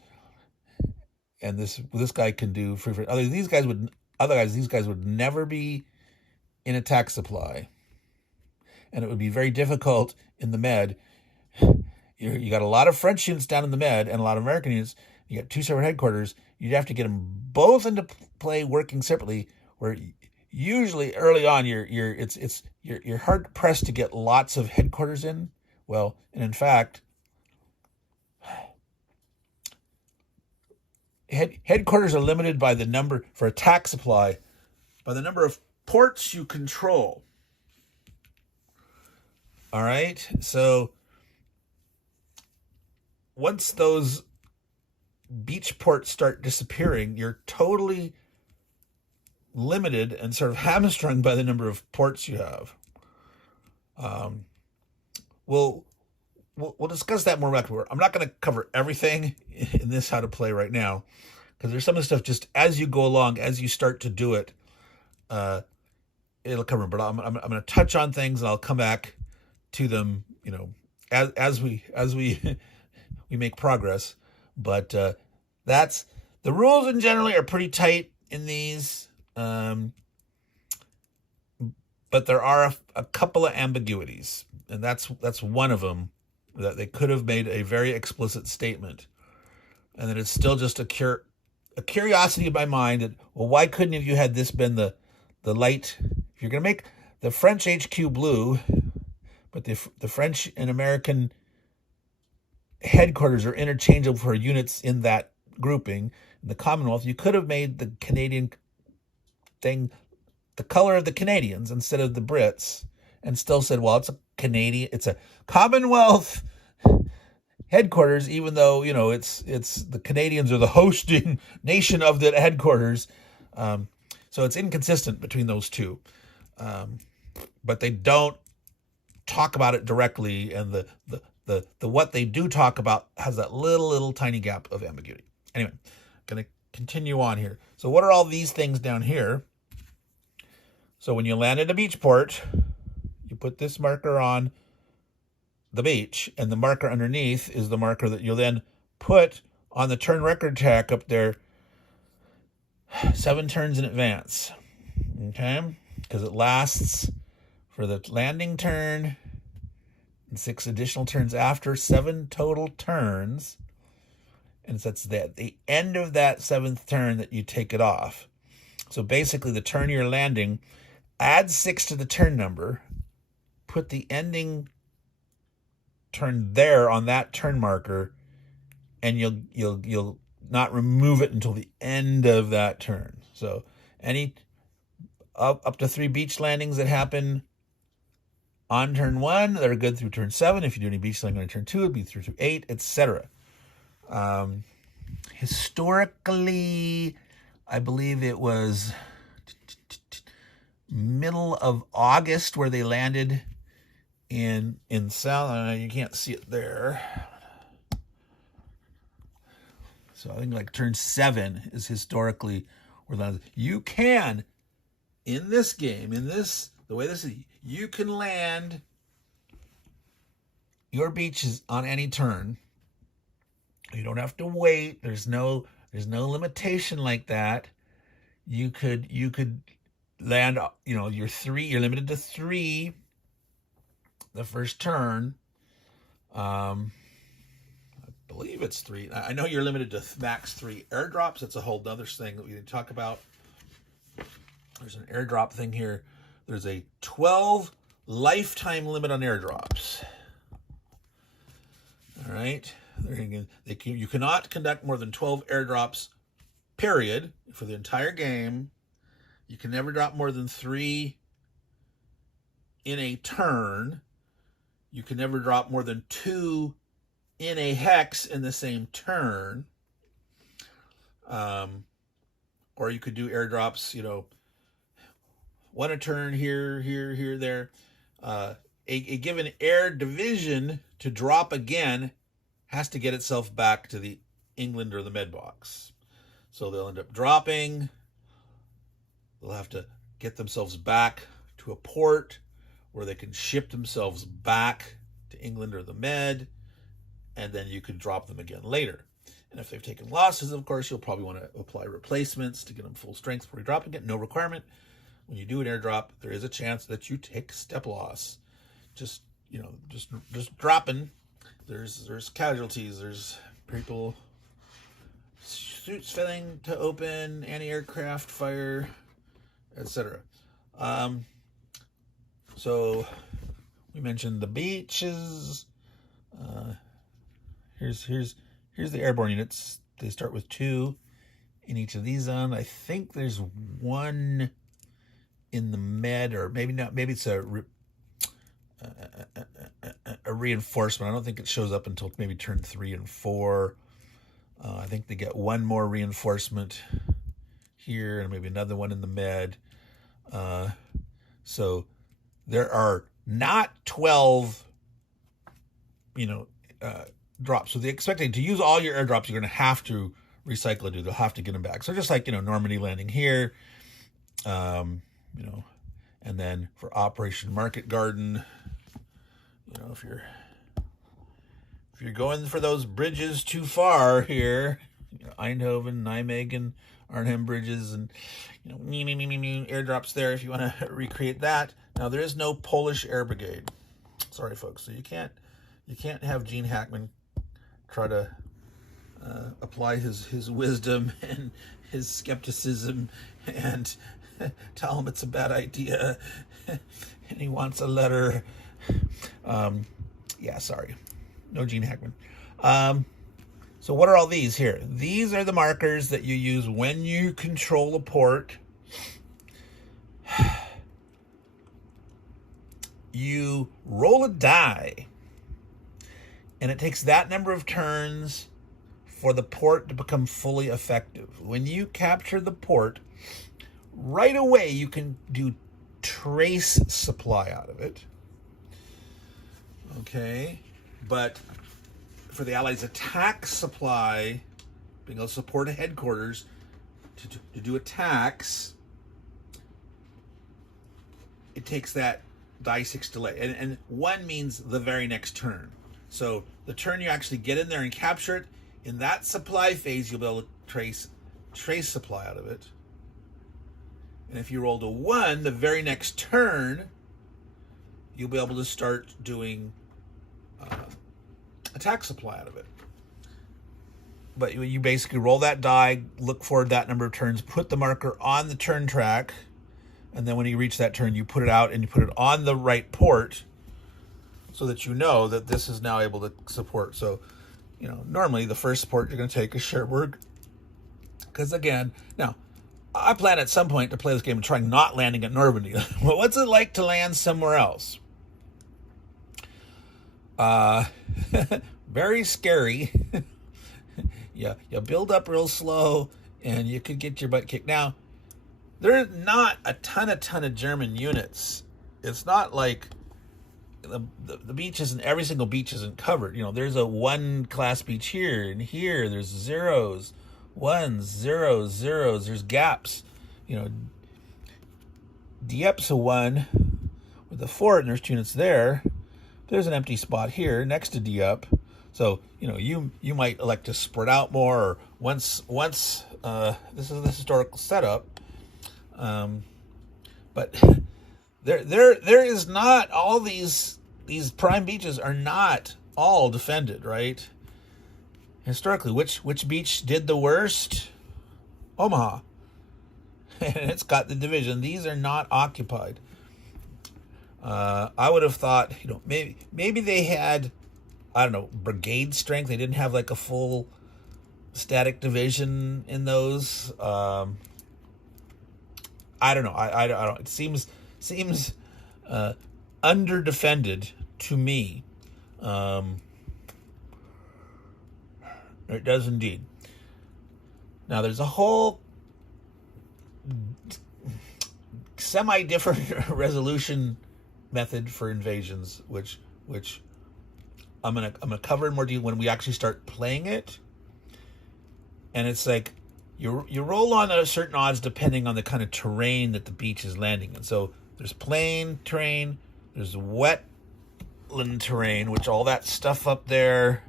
And this guy can do Free French. These guys would never be in attack supply. And it would be very difficult in the Med. You got a lot of French units down in the Med and a lot of American units. You got 2 separate headquarters. You'd have to get them both into play working separately, where usually early on you're hard pressed to get lots of headquarters in. Well, and in fact, headquarters are limited by the number for attack supply, by the number of ports you control. All right, so once those beach ports start disappearing, you're totally limited and sort of hamstrung by the number of ports you have. We'll discuss that more afterward. I'm not going to cover everything in this how to play right now, because there's some of the stuff just as you go along, as you start to do it, it'll cover. But I'm going to touch on things and I'll come back to them, as we we make progress. But that's the rules in generally are pretty tight in these, but there are a couple of ambiguities, and that's one of them that they could have made a very explicit statement, and that it's still just a curiosity in my mind that, well, why couldn't have you had this been the light? If you're going to make the French HQ blue, but the French and American headquarters are interchangeable for units in that grouping, in the Commonwealth, you could have made the Canadian thing the color of the Canadians instead of the Brits, and still said, well, it's a Commonwealth headquarters, even though, you know, it's the Canadians are the hosting nation of the headquarters. So it's inconsistent between those two. But they don't talk about it directly, and the what they do talk about has that little tiny gap of ambiguity. Anyway, going to continue on here. So what are all these things down here? So when you land at a beach port, you put this marker on the beach, and the marker underneath is the marker that you'll then put on the turn record track up there 7 turns in advance. Okay? Because it lasts for the landing turn and 6 additional turns after, 7 total turns. And that's the end of that 7th turn that you take it off. So basically, the turn you're landing, add 6 to the turn number, put the ending turn there on that turn marker, and you'll not remove it until the end of that turn. So any up to 3 beach landings that happen on turn 1 that are good through turn 7. If you do any beach landing on turn 2, it'd be through 8, etc. Historically, I believe it was middle of August where they landed in South. You can't see it there. So I think like turn 7 is historically where they landed. You can, in this game, the way this is, you can land your beaches on any turn. You don't have to wait. There's no limitation like that. You could land, you know, you're limited to 3 the first turn. I believe it's 3. I know you're limited to max 3 airdrops. That's a whole other thing that we didn't talk about. There's an airdrop thing here. There's a 12 lifetime limit on airdrops. All right. You cannot conduct more than 12 airdrops, period, for the entire game. You can never drop more than 3 in a turn. You can never drop more than 2 in a hex in the same turn. Or you could do airdrops, you know, 1 a turn here, there. A given air division to drop again has to get itself back to the England or the med box. So they'll end up dropping. They'll have to get themselves back to a port where they can ship themselves back to England or the med, and then you could drop them again later. And if they've taken losses, of course, you'll probably want to apply replacements to get them full strength before you're dropping it. No requirement. When you do an airdrop, there is a chance that you take step loss. Just dropping. There's casualties. There's people, suits failing to open, anti-aircraft fire, etc. So we mentioned the beaches. Here's the airborne units. They start with 2 in each of these zones. I think there's 1 in the med, or maybe not. Maybe it's a reinforcement. I don't think it shows up until maybe turn 3 and 4. I think they get 1 more reinforcement here, and maybe another one in the med. So there are not 12, drops. So they expecting to use all your airdrops, you're going to have to recycle it. They'll have to get them back. So just like, Normandy landing here, and then for Operation Market Garden, if you're going for those bridges too far here, Eindhoven, Nijmegen, Arnhem bridges, and airdrops there if you want to recreate that. Now there is no Polish Air Brigade. Sorry, folks. So you can't You can't have Gene Hackman try to apply his wisdom and his skepticism and tell him it's a bad idea and he wants a letter. Yeah, sorry. No Gene Hackman. So what are all these here? These are the markers that you use when you control a port. You roll a die, and it takes that number of turns for the port to become fully effective. When you capture the port, right away you can do trace supply out of it. Okay, but for the Allies' attack supply, being able to support a headquarters to do attacks, it takes that die 6 delay. And 1 means the very next turn. So the turn you actually get in there and capture it, in that supply phase, you'll be able to trace supply out of it. And if you rolled a 1, the very next turn, you'll be able to start doing attack supply out of it. But you basically roll that die, look forward that number of turns, put the marker on the turn track, and then when you reach that turn, you put it out and you put it on the right port so that you know that this is now able to support. So, normally the first port you're going to take is Cherbourg. Because again, now, I plan at some point to play this game and try not landing at Normandy. Well, what's it like to land somewhere else? Very scary. You build up real slow and you could get your butt kicked. Now, there's not a ton of German units. It's not like the beach isn't, every single beach isn't covered. There's a 1 class beach here, and here there's zeros, 1s, 0s, 0s. There's gaps. Dieppe a 1 with a fort, and there's 2 units there. There's an empty spot here next to Dieppe. So, you might elect to spread out more, or once this is the historical setup. But there is not all these prime beaches are not all defended, right? Historically, which beach did the worst? Omaha. And it's got the division. These are not occupied. I would have thought, maybe they had, I don't know, brigade strength. They didn't have like a full static division in those. I don't know. I don't. It seems under defended to me. It does indeed. Now there's a whole semi-different resolution method for invasions, which I'm gonna cover in more detail when we actually start playing it. And it's like you roll on a certain odds depending on the kind of terrain that the beach is landing in. So there's plain terrain, there's wetland terrain, which all that stuff up there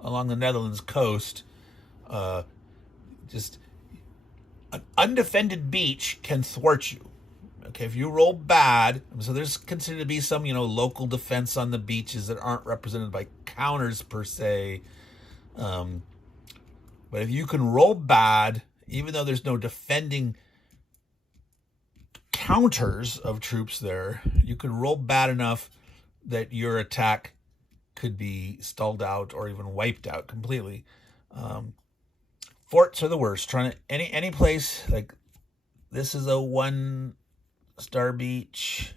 along the Netherlands coast, just an undefended beach can thwart you. Okay, if you roll bad, so there's considered to be some, local defense on the beaches that aren't represented by counters per se. But if you can roll bad, even though there's no defending counters of troops there, you could roll bad enough that your attack could be stalled out or even wiped out completely. Forts are the worst. Trying to any place like this is a 1-star beach.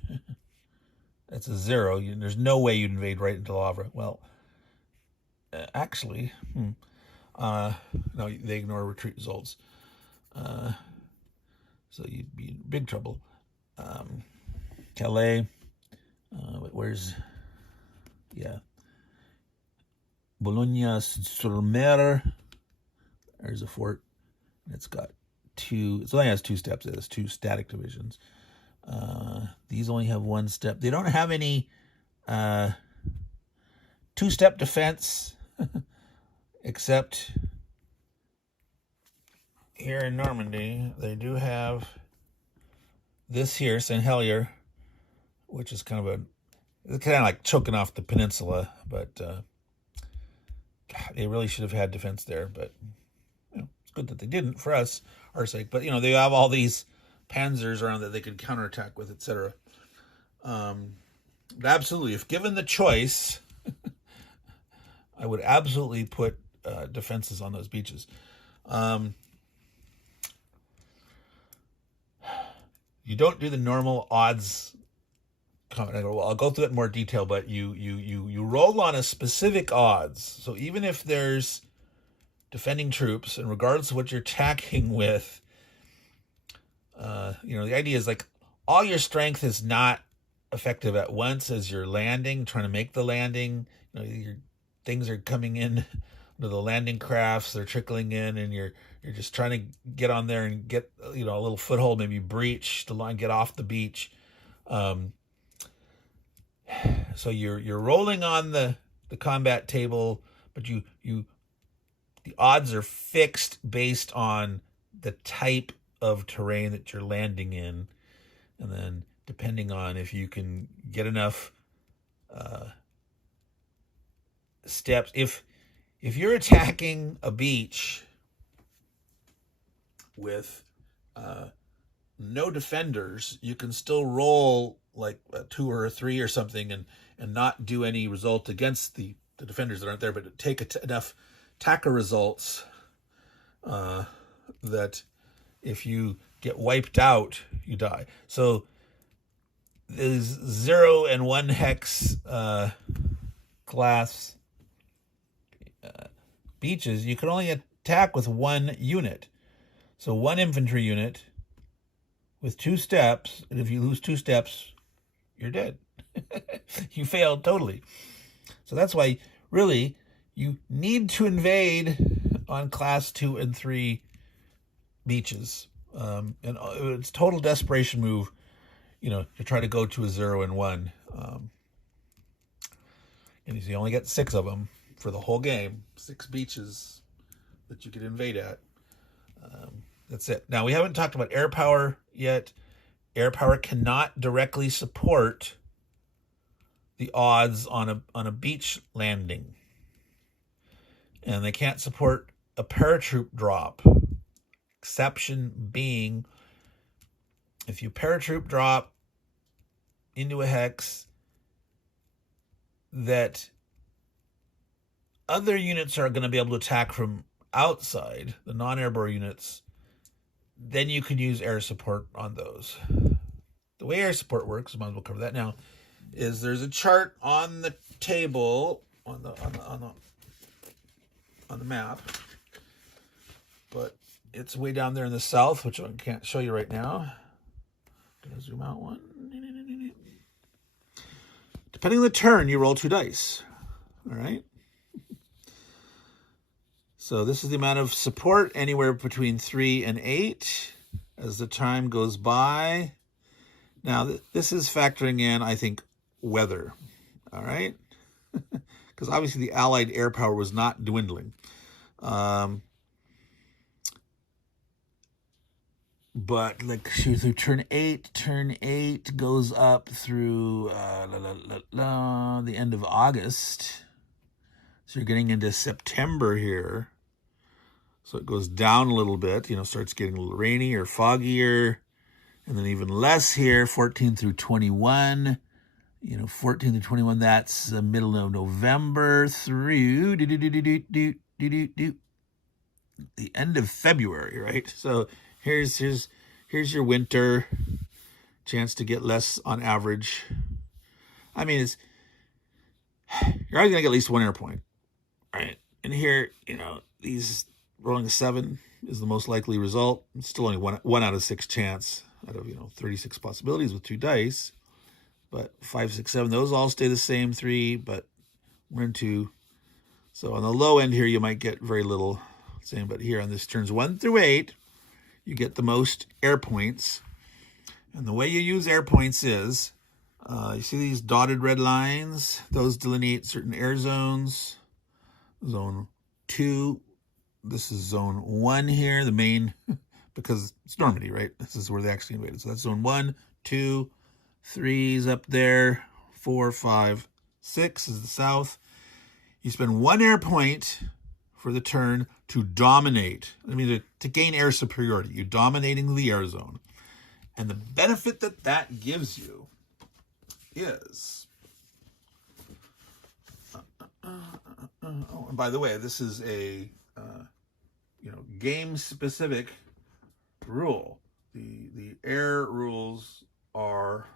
That's a 0. There's no way you'd invade right into Havre. Well, actually, no, they ignore retreat results. So you'd be in big trouble. Calais, where's, Boulogne-sur-Mer. There's a fort. It's got 2, it only has 2 steps. It has 2 static divisions. These only have 1 step. They don't have any 2-step defense, except here in Normandy. They do have this here, Saint Helier, which is kind of a It's kind of like choking off the peninsula, but God, they really should have had defense there. But it's good that they didn't for us, our sake. But they have all these panzers around that they could counterattack with, etc. But absolutely, if given the choice, I would absolutely put defenses on those beaches. You don't do the normal odds. I'll go through it in more detail, but you roll on a specific odds. So even if there's defending troops, and regardless of what you're attacking with, the idea is like all your strength is not effective at once as you're landing, trying to make the landing. Your things are coming in to the landing crafts, they're trickling in, and you're just trying to get on there and get a little foothold, maybe breach the line, get off the beach. So you're rolling on the combat table, but the odds are fixed based on the type of terrain that you're landing in, and then depending on if you can get enough steps. If you're attacking a beach with no defenders, you can still roll like a 2 or a 3 or something and not do any result against the defenders that aren't there, but take enough attacker results that if you get wiped out, you die. So there's 0 and 1 hex class beaches. You can only attack with 1 unit. So 1 infantry unit with 2 steps, and if you lose 2 steps, you're dead. You failed totally. So that's why, really, you need to invade on class 2 and 3 beaches. And it's a total desperation move, to try to go to a 0 and 1. And you only get 6 of them for the whole game. 6 beaches that you could invade at. That's it. Now, we haven't talked about air power yet. Air power cannot directly support the odds on a beach landing. And they can't support a paratroop drop. Exception being, if you paratroop drop into a hex that other units are going to be able to attack from outside, the non-airborne units, then you can use air support on those. The way air support works, might as well cover that now, is there's a chart on the table on the map, but it's way down there in the south, which I can't show you right now. I'm gonna zoom out one. Depending on the turn, you roll 2 dice. All right. So this is the amount of support, anywhere between 3 and 8 as the time goes by. Now, this is factoring in, I think, weather. All right. Because obviously the Allied air power was not dwindling. But like through turn 8 goes up through the end of August. So you're getting into September here. So it goes down a little bit, starts getting a little rainy or foggier. And then even less here, 14 through 21. 14 through 21, that's the middle of November through the end of February, right? So here's your winter, chance to get less on average. I mean, you're always gonna get at least 1 air point, right? And here, these rolling a 7 is the most likely result. It's still only one out of 6 chance out of 36 possibilities with 2 dice. But 5, 6, 7, those all stay the same. 3, but we're in 2. So on the low end here, you might get very little. Same, but here on this turns 1 through 8, you get the most air points. And the way you use air points is, you see these dotted red lines? Those delineate certain air zones. Zone 2, this is zone 1 here, the main, because it's Normandy, right? This is where they actually invaded. So that's zone 1, 2, 3's up there, 4, 5, 6 is the south. You spend 1 air point for the turn to dominate. I mean, to gain air superiority. You're dominating the air zone. And the benefit that that gives you is... oh, and by the way, this is a game-specific rule. The air rules are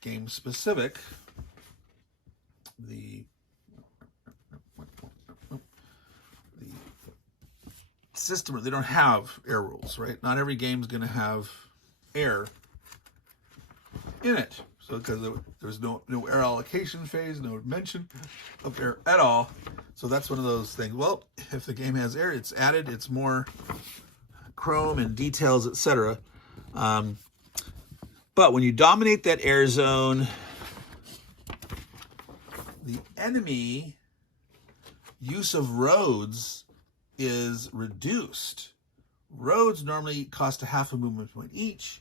game-specific. The system, they don't have air rules, right? Not every game is going to have air in it. So because there's no air allocation phase, no mention of air at all. So that's one of those things. Well, if the game has air, it's added. It's more chrome and details, etc. But when you dominate that air zone, the enemy use of roads is reduced. Roads normally cost a half a movement point each.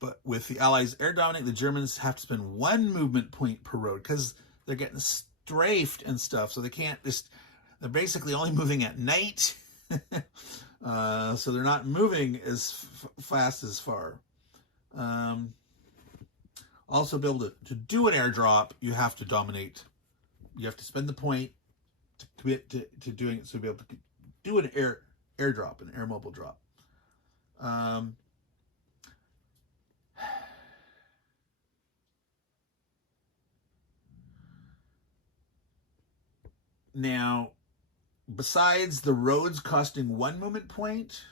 But with the Allies air dominating, the Germans have to spend 1 movement point per road because they're getting strafed and stuff. So they can't just, they're basically only moving at night. So they're not moving as fast as far. Also, be able to do an airdrop, you have to dominate. You have to spend the point to commit to doing it. So be able to do an airdrop, an air mobile drop. Now, besides the roads costing 1 movement point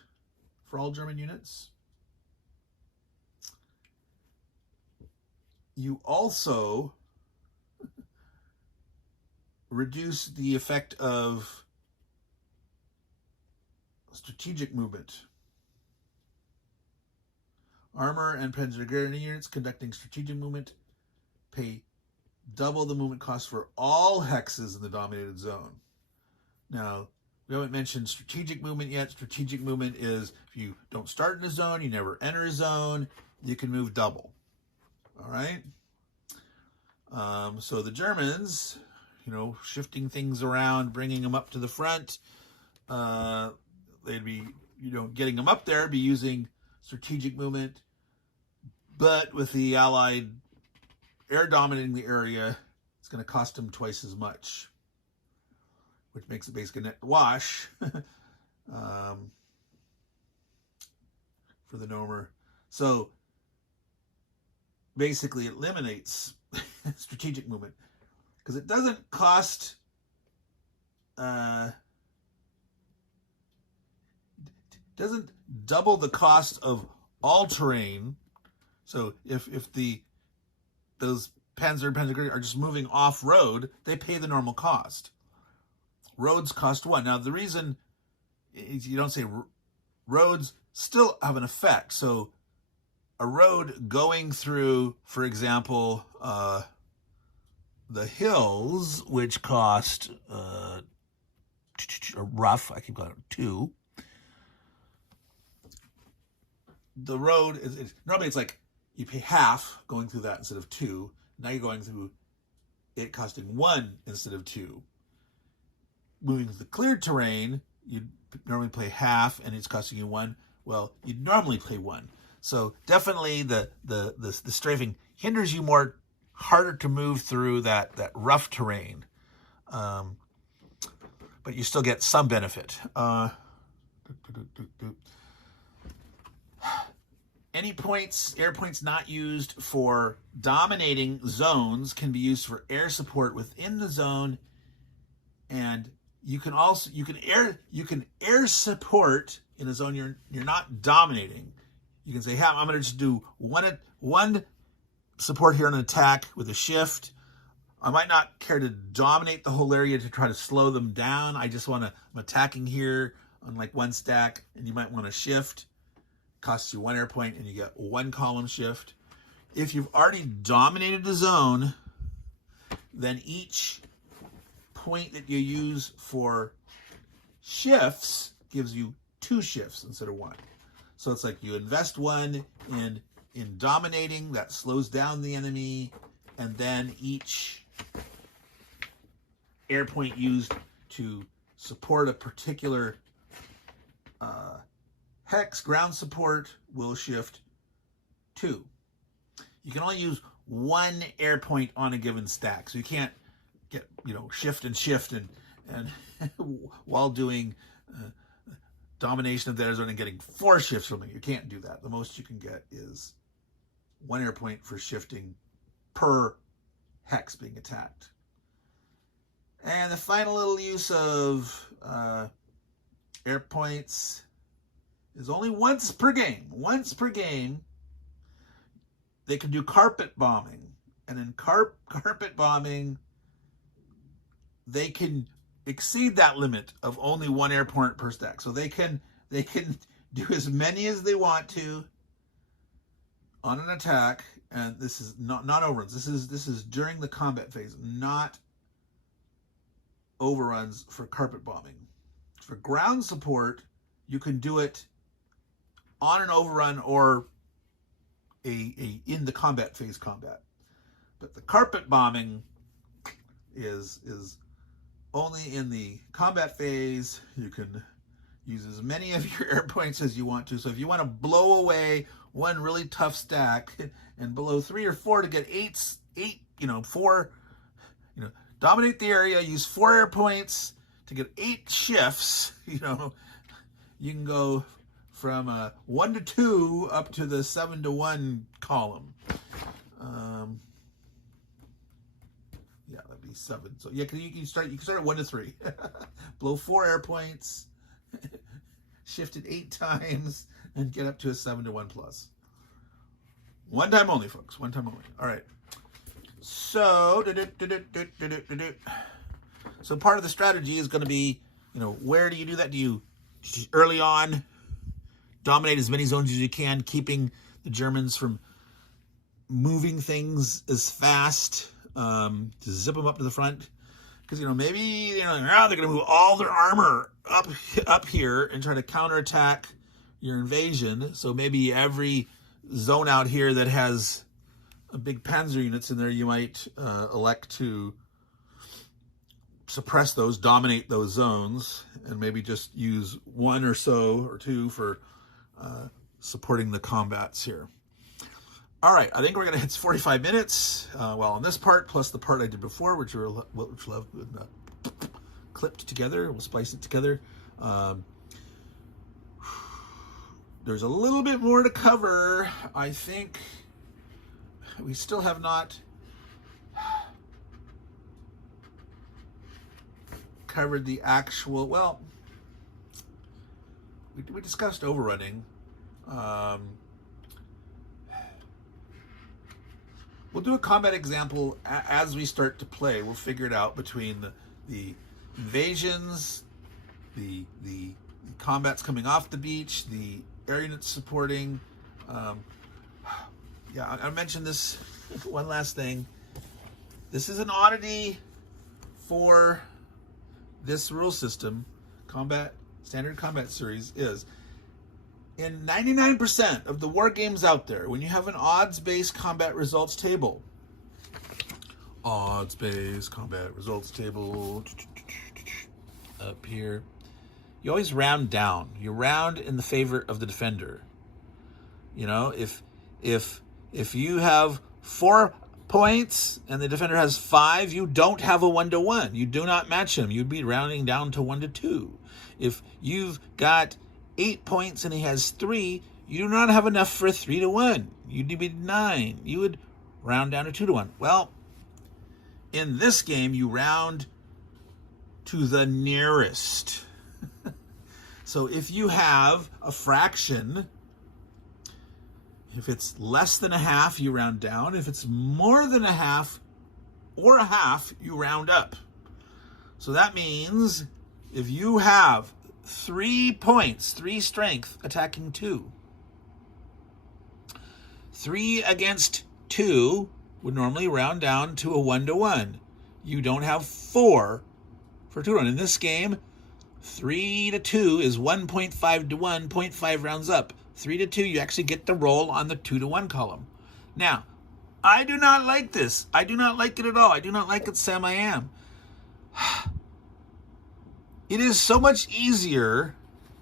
for all German units, you also reduce the effect of strategic movement. Armor and Panzergrenadier units conducting strategic movement pay double the movement cost for all hexes in the dominated zone. Now, we haven't mentioned strategic movement yet. Strategic movement is if you don't start in a zone, you never enter a zone, you can move double. All right? So the Germans, shifting things around, bringing them up to the front, they'd be, getting them up there, be using strategic movement. But with the Allied air dominating the area, it's going to cost them twice as much, which makes it basically a net wash for the Nomer. So basically it eliminates strategic movement because it doesn't cost doesn't double the cost of all terrain. So if those Panzer are just moving off road, they pay the normal cost. Roads cost 1. Now the reason is you don't say roads still have an effect. So a road going through, for example, the hills, which cost rough, I keep calling it 2. The road is normally it's like you pay half going through that instead of 2. Now you're going through it costing 1 instead of 2. Moving to the cleared terrain, you'd normally pay half and it's costing you 1. Well, you'd normally pay 1. So definitely the strafing hinders you more, harder to move through that rough terrain. But you still get some benefit. Any air points not used for dominating zones can be used for air support within the zone, and you can air support in a zone you're not dominating. You can say, hey, I'm going to just do one support here on an attack with a shift. I might not care to dominate the whole area to try to slow them down. I'm attacking here on like 1 stack, and you might want to shift. Costs you 1 air point and you get 1 column shift. If you've already dominated the zone, then each point that you use for shifts gives you 2 shifts instead of 1. So it's like you invest 1 in in dominating, that slows down the enemy, and then each air point used to support a particular hex ground support will shift 2. You can only use 1 air point on a given stack, so you can't get, shift and while doing domination of the air zone and getting 4 shifts from it. You can't do that. The most you can get is 1 air point for shifting per hex being attacked. And the final little use of air points is only once per game. Once per game, they can do carpet bombing. And in carpet bombing, they can exceed that limit of only 1 air point per stack. So they can do as many as they want to on an attack. And this is not overruns. This is during the combat phase, not overruns for carpet bombing. For ground support, you can do it on an overrun or a in the combat phase combat. But the carpet bombing is only in the combat phase. You can use as many of your air points as you want to. So if you want to blow away one really tough stack and below 3 or 4 to get 4, dominate the area, use 4 air points to get 8 shifts, you can go from 1 to 2 up to the 7 to 1 column. Yeah, that'd be 7. So yeah, you can start at 1 to 3. Blow 4 air points, shift it 8 times, and get up to a 7 to 1 plus. One time only, folks. One time only. All right. So, so part of the strategy is going to be, where do you do that? Do you early on dominate as many zones as you can, keeping the Germans from moving things as fast, to zip them up to the front? Because, maybe they're going to move all their armor up here and try to counterattack your invasion. So maybe every zone out here that has a big panzer units in there, you might elect to suppress those, dominate those zones, and maybe just use 1 or so or 2 for supporting the combats here. All right, I think we're going to hit 45 minutes. On this part, plus the part I did before, which we'll have clipped together. We'll splice it together. There's a little bit more to cover. I think we still have not covered the actual, we discussed overrunning. We'll do a combat example as we start to play. We'll figure it out between the invasions, the combats coming off the beach, the air units supporting. I mentioned this one last thing. This is an oddity for this rule system. Standard combat series is in 99% of the war games out there, when you have an odds-based combat results table, odds-based combat results table up here, you always round down. You round in the favor of the defender. If you have 4 points and the defender has 5, you don't have a 1-to-1. You do not match him. You'd be rounding down to 1-to-2. If you've got 8 points and he has 3, you do not have enough for a 3-to-1. You'd be 9. You would round down to 2-to-1. Well, in this game, you round to the nearest. So if you have a fraction, if it's less than a half, you round down. If it's more than a half or a half, you round up. So that means if you have 3 points, 3 strength, attacking 2, 3 against 2 would normally round down to a 1-to-1. You don't have 4 for 2-to-1. In this game, 3 to 2 is 1.5 to 1, 0.5 rounds up. 3 to 2, you actually get the roll on the 2 to 1 column. Now, I do not like this. I do not like it at all. I do not like it, Sam, I am. It is so much easier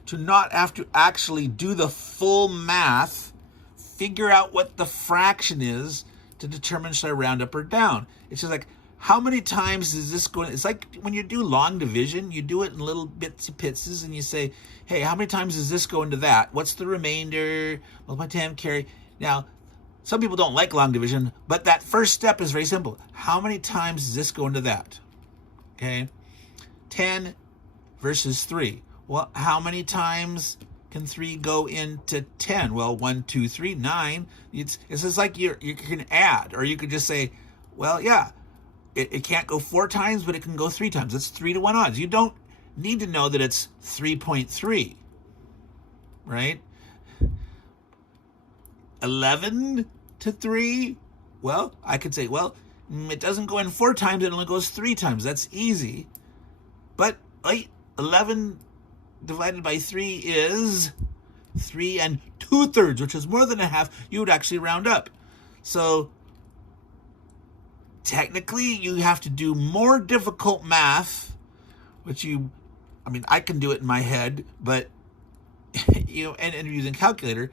to not have to actually do the full math, figure out what the fraction is to determine should I round up or down. It's just like, how many times is this going? It's like when you do long division, you do it in little bits and pieces, and you say, hey, how many times does this go into that? What's the remainder? Well, my 10 carry. Now, some people don't like long division, but that first step is very simple. How many times does this go into that? Okay, 10 versus 3. Well, how many times can 3 go into 10? Well, 1, 2, 3, 9. It's just like you can add, or you could just say, well, yeah, it can't go 4 times, but it can go 3 times. It's 3 to 1 odds. You don't need to know that it's 3.3, right? 11 to 3. Well, I could say, well, it doesn't go in 4 times, it only goes 3 times. That's easy. But 11 divided by 3 is 3 2/3, which is more than a half. You would actually round up. So technically, you have to do more difficult math, which I can do it in my head, but and using calculator.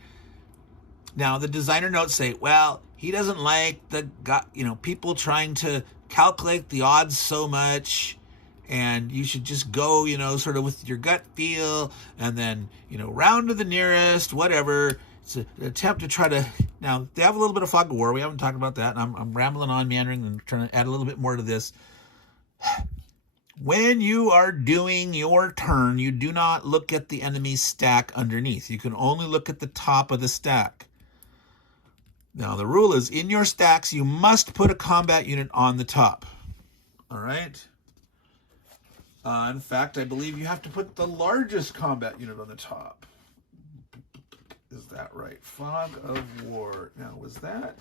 Now, the designer notes say, well, he doesn't like people trying to calculate the odds so much, and you should just go, sort of with your gut feel, and then, round to the nearest, whatever. It's an attempt to try to... Now, they have a little bit of fog of war. We haven't talked about that, and I'm rambling on, meandering, and trying to add a little bit more to this. When you are doing your turn, you do not look at the enemy's stack underneath. You can only look at the top of the stack. Now, the rule is, in your stacks, you must put a combat unit on the top. All right? In fact, I believe you have to put the largest combat unit on the top. Is that right? Fog of War. Now, was that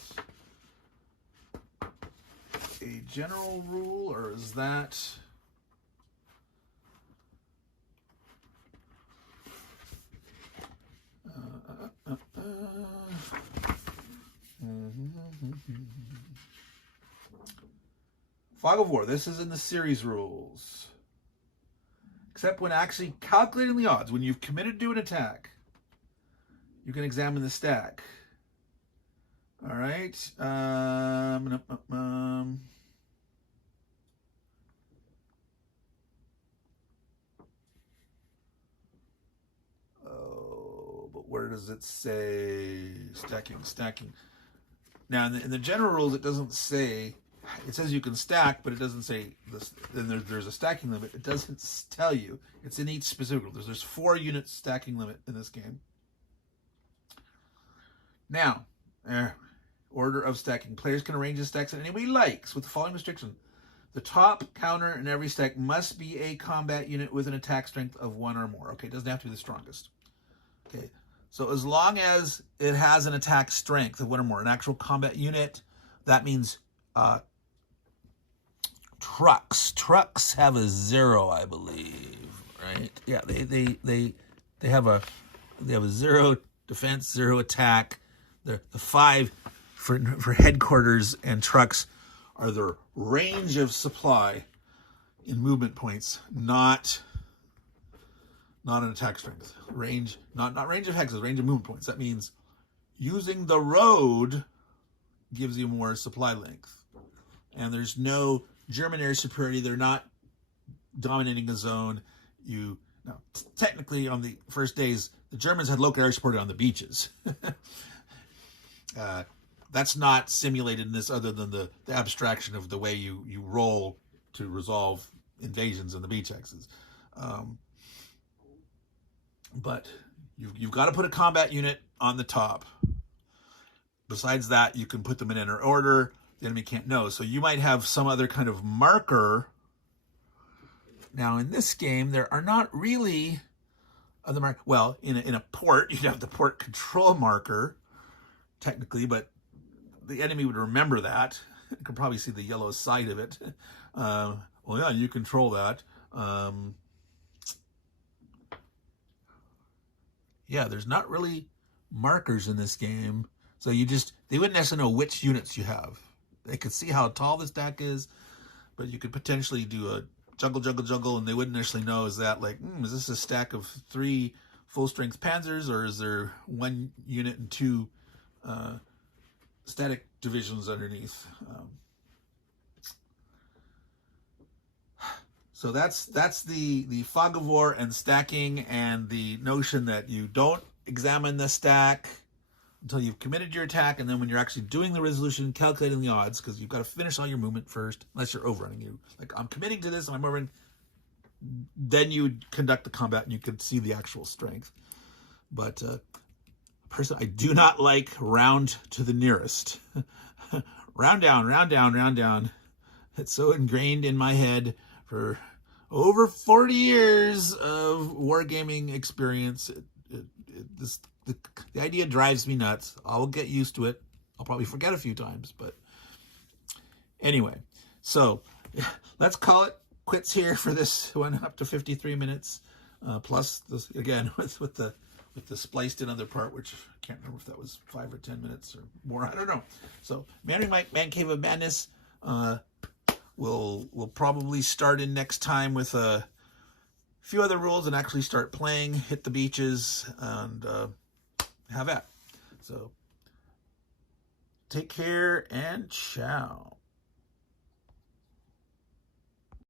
a general rule, or is that... Fog of War. This is in the series rules. Except when actually calculating the odds, when you've committed to an attack, you can examine the stack. All right. Oh, but where does it say stacking? Now, in the general rules, it doesn't say. It says you can stack, but it doesn't say this. Then there's a stacking limit. It doesn't tell you. It's in each specific rule. There's 4 unit stacking limit in this game. Now, order of stacking. Players can arrange the stacks in any way he likes with the following restriction. The top counter in every stack must be a combat unit with an attack strength of 1 or more. Okay, it doesn't have to be the strongest. Okay, so as long as it has an attack strength of 1 or more, an actual combat unit, that means trucks have a 0, I believe, right? Yeah, they have a 0 defense, 0 attack. The 5 for headquarters and trucks are their range of supply in movement points, not an attack strength. Range, not range of hexes, range of movement points. That means using the road gives you more supply length. And there's no German air superiority. They're not dominating a zone. Now, technically, on the first days, the Germans had local air support on the beaches. That's not simulated in this, other than the abstraction of the way you roll to resolve invasions in the beach hexes. But you've got to put a combat unit on the top. Besides that, you can put them in inner order. The enemy can't know. So you might have some other kind of marker. Now, in this game, there are not really other markers. Well, in a port, you'd have the port control marker, technically, but the enemy would remember that. You could probably see the yellow side of it. Well, yeah, you control that. Yeah, there's not really markers in this game. So they wouldn't necessarily know which units you have. They could see how tall this deck is, but you could potentially do a juggle, and they wouldn't necessarily know, is that like, is this a stack of 3 full-strength panzers, or is there 1 unit and 2 static divisions underneath? So that's the fog of war and stacking, and the notion that you don't examine the stack until you've committed your attack, and then when you're actually doing the resolution, calculating the odds, because you've got to finish all your movement first, unless you're overrunning. You like, I'm committing to this, and I'm overrunning. Then you conduct the combat, and you can see the actual strength. But personally, I do not like round to the nearest. Round down, round down, round down. It's so ingrained in my head for over 40 years of wargaming experience. The idea drives me nuts. I'll get used to it. I'll probably forget a few times, but anyway. So let's call it quits here for this one, up to 53 minutes. Plus this again with the spliced in other part, which I can't remember if that was 5 or 10 minutes or more. I don't know. So Meandering Mike, Man Cave of Madness. We'll probably start in next time with a few other rules and actually start playing, hit the beaches, and have at. So take care and ciao.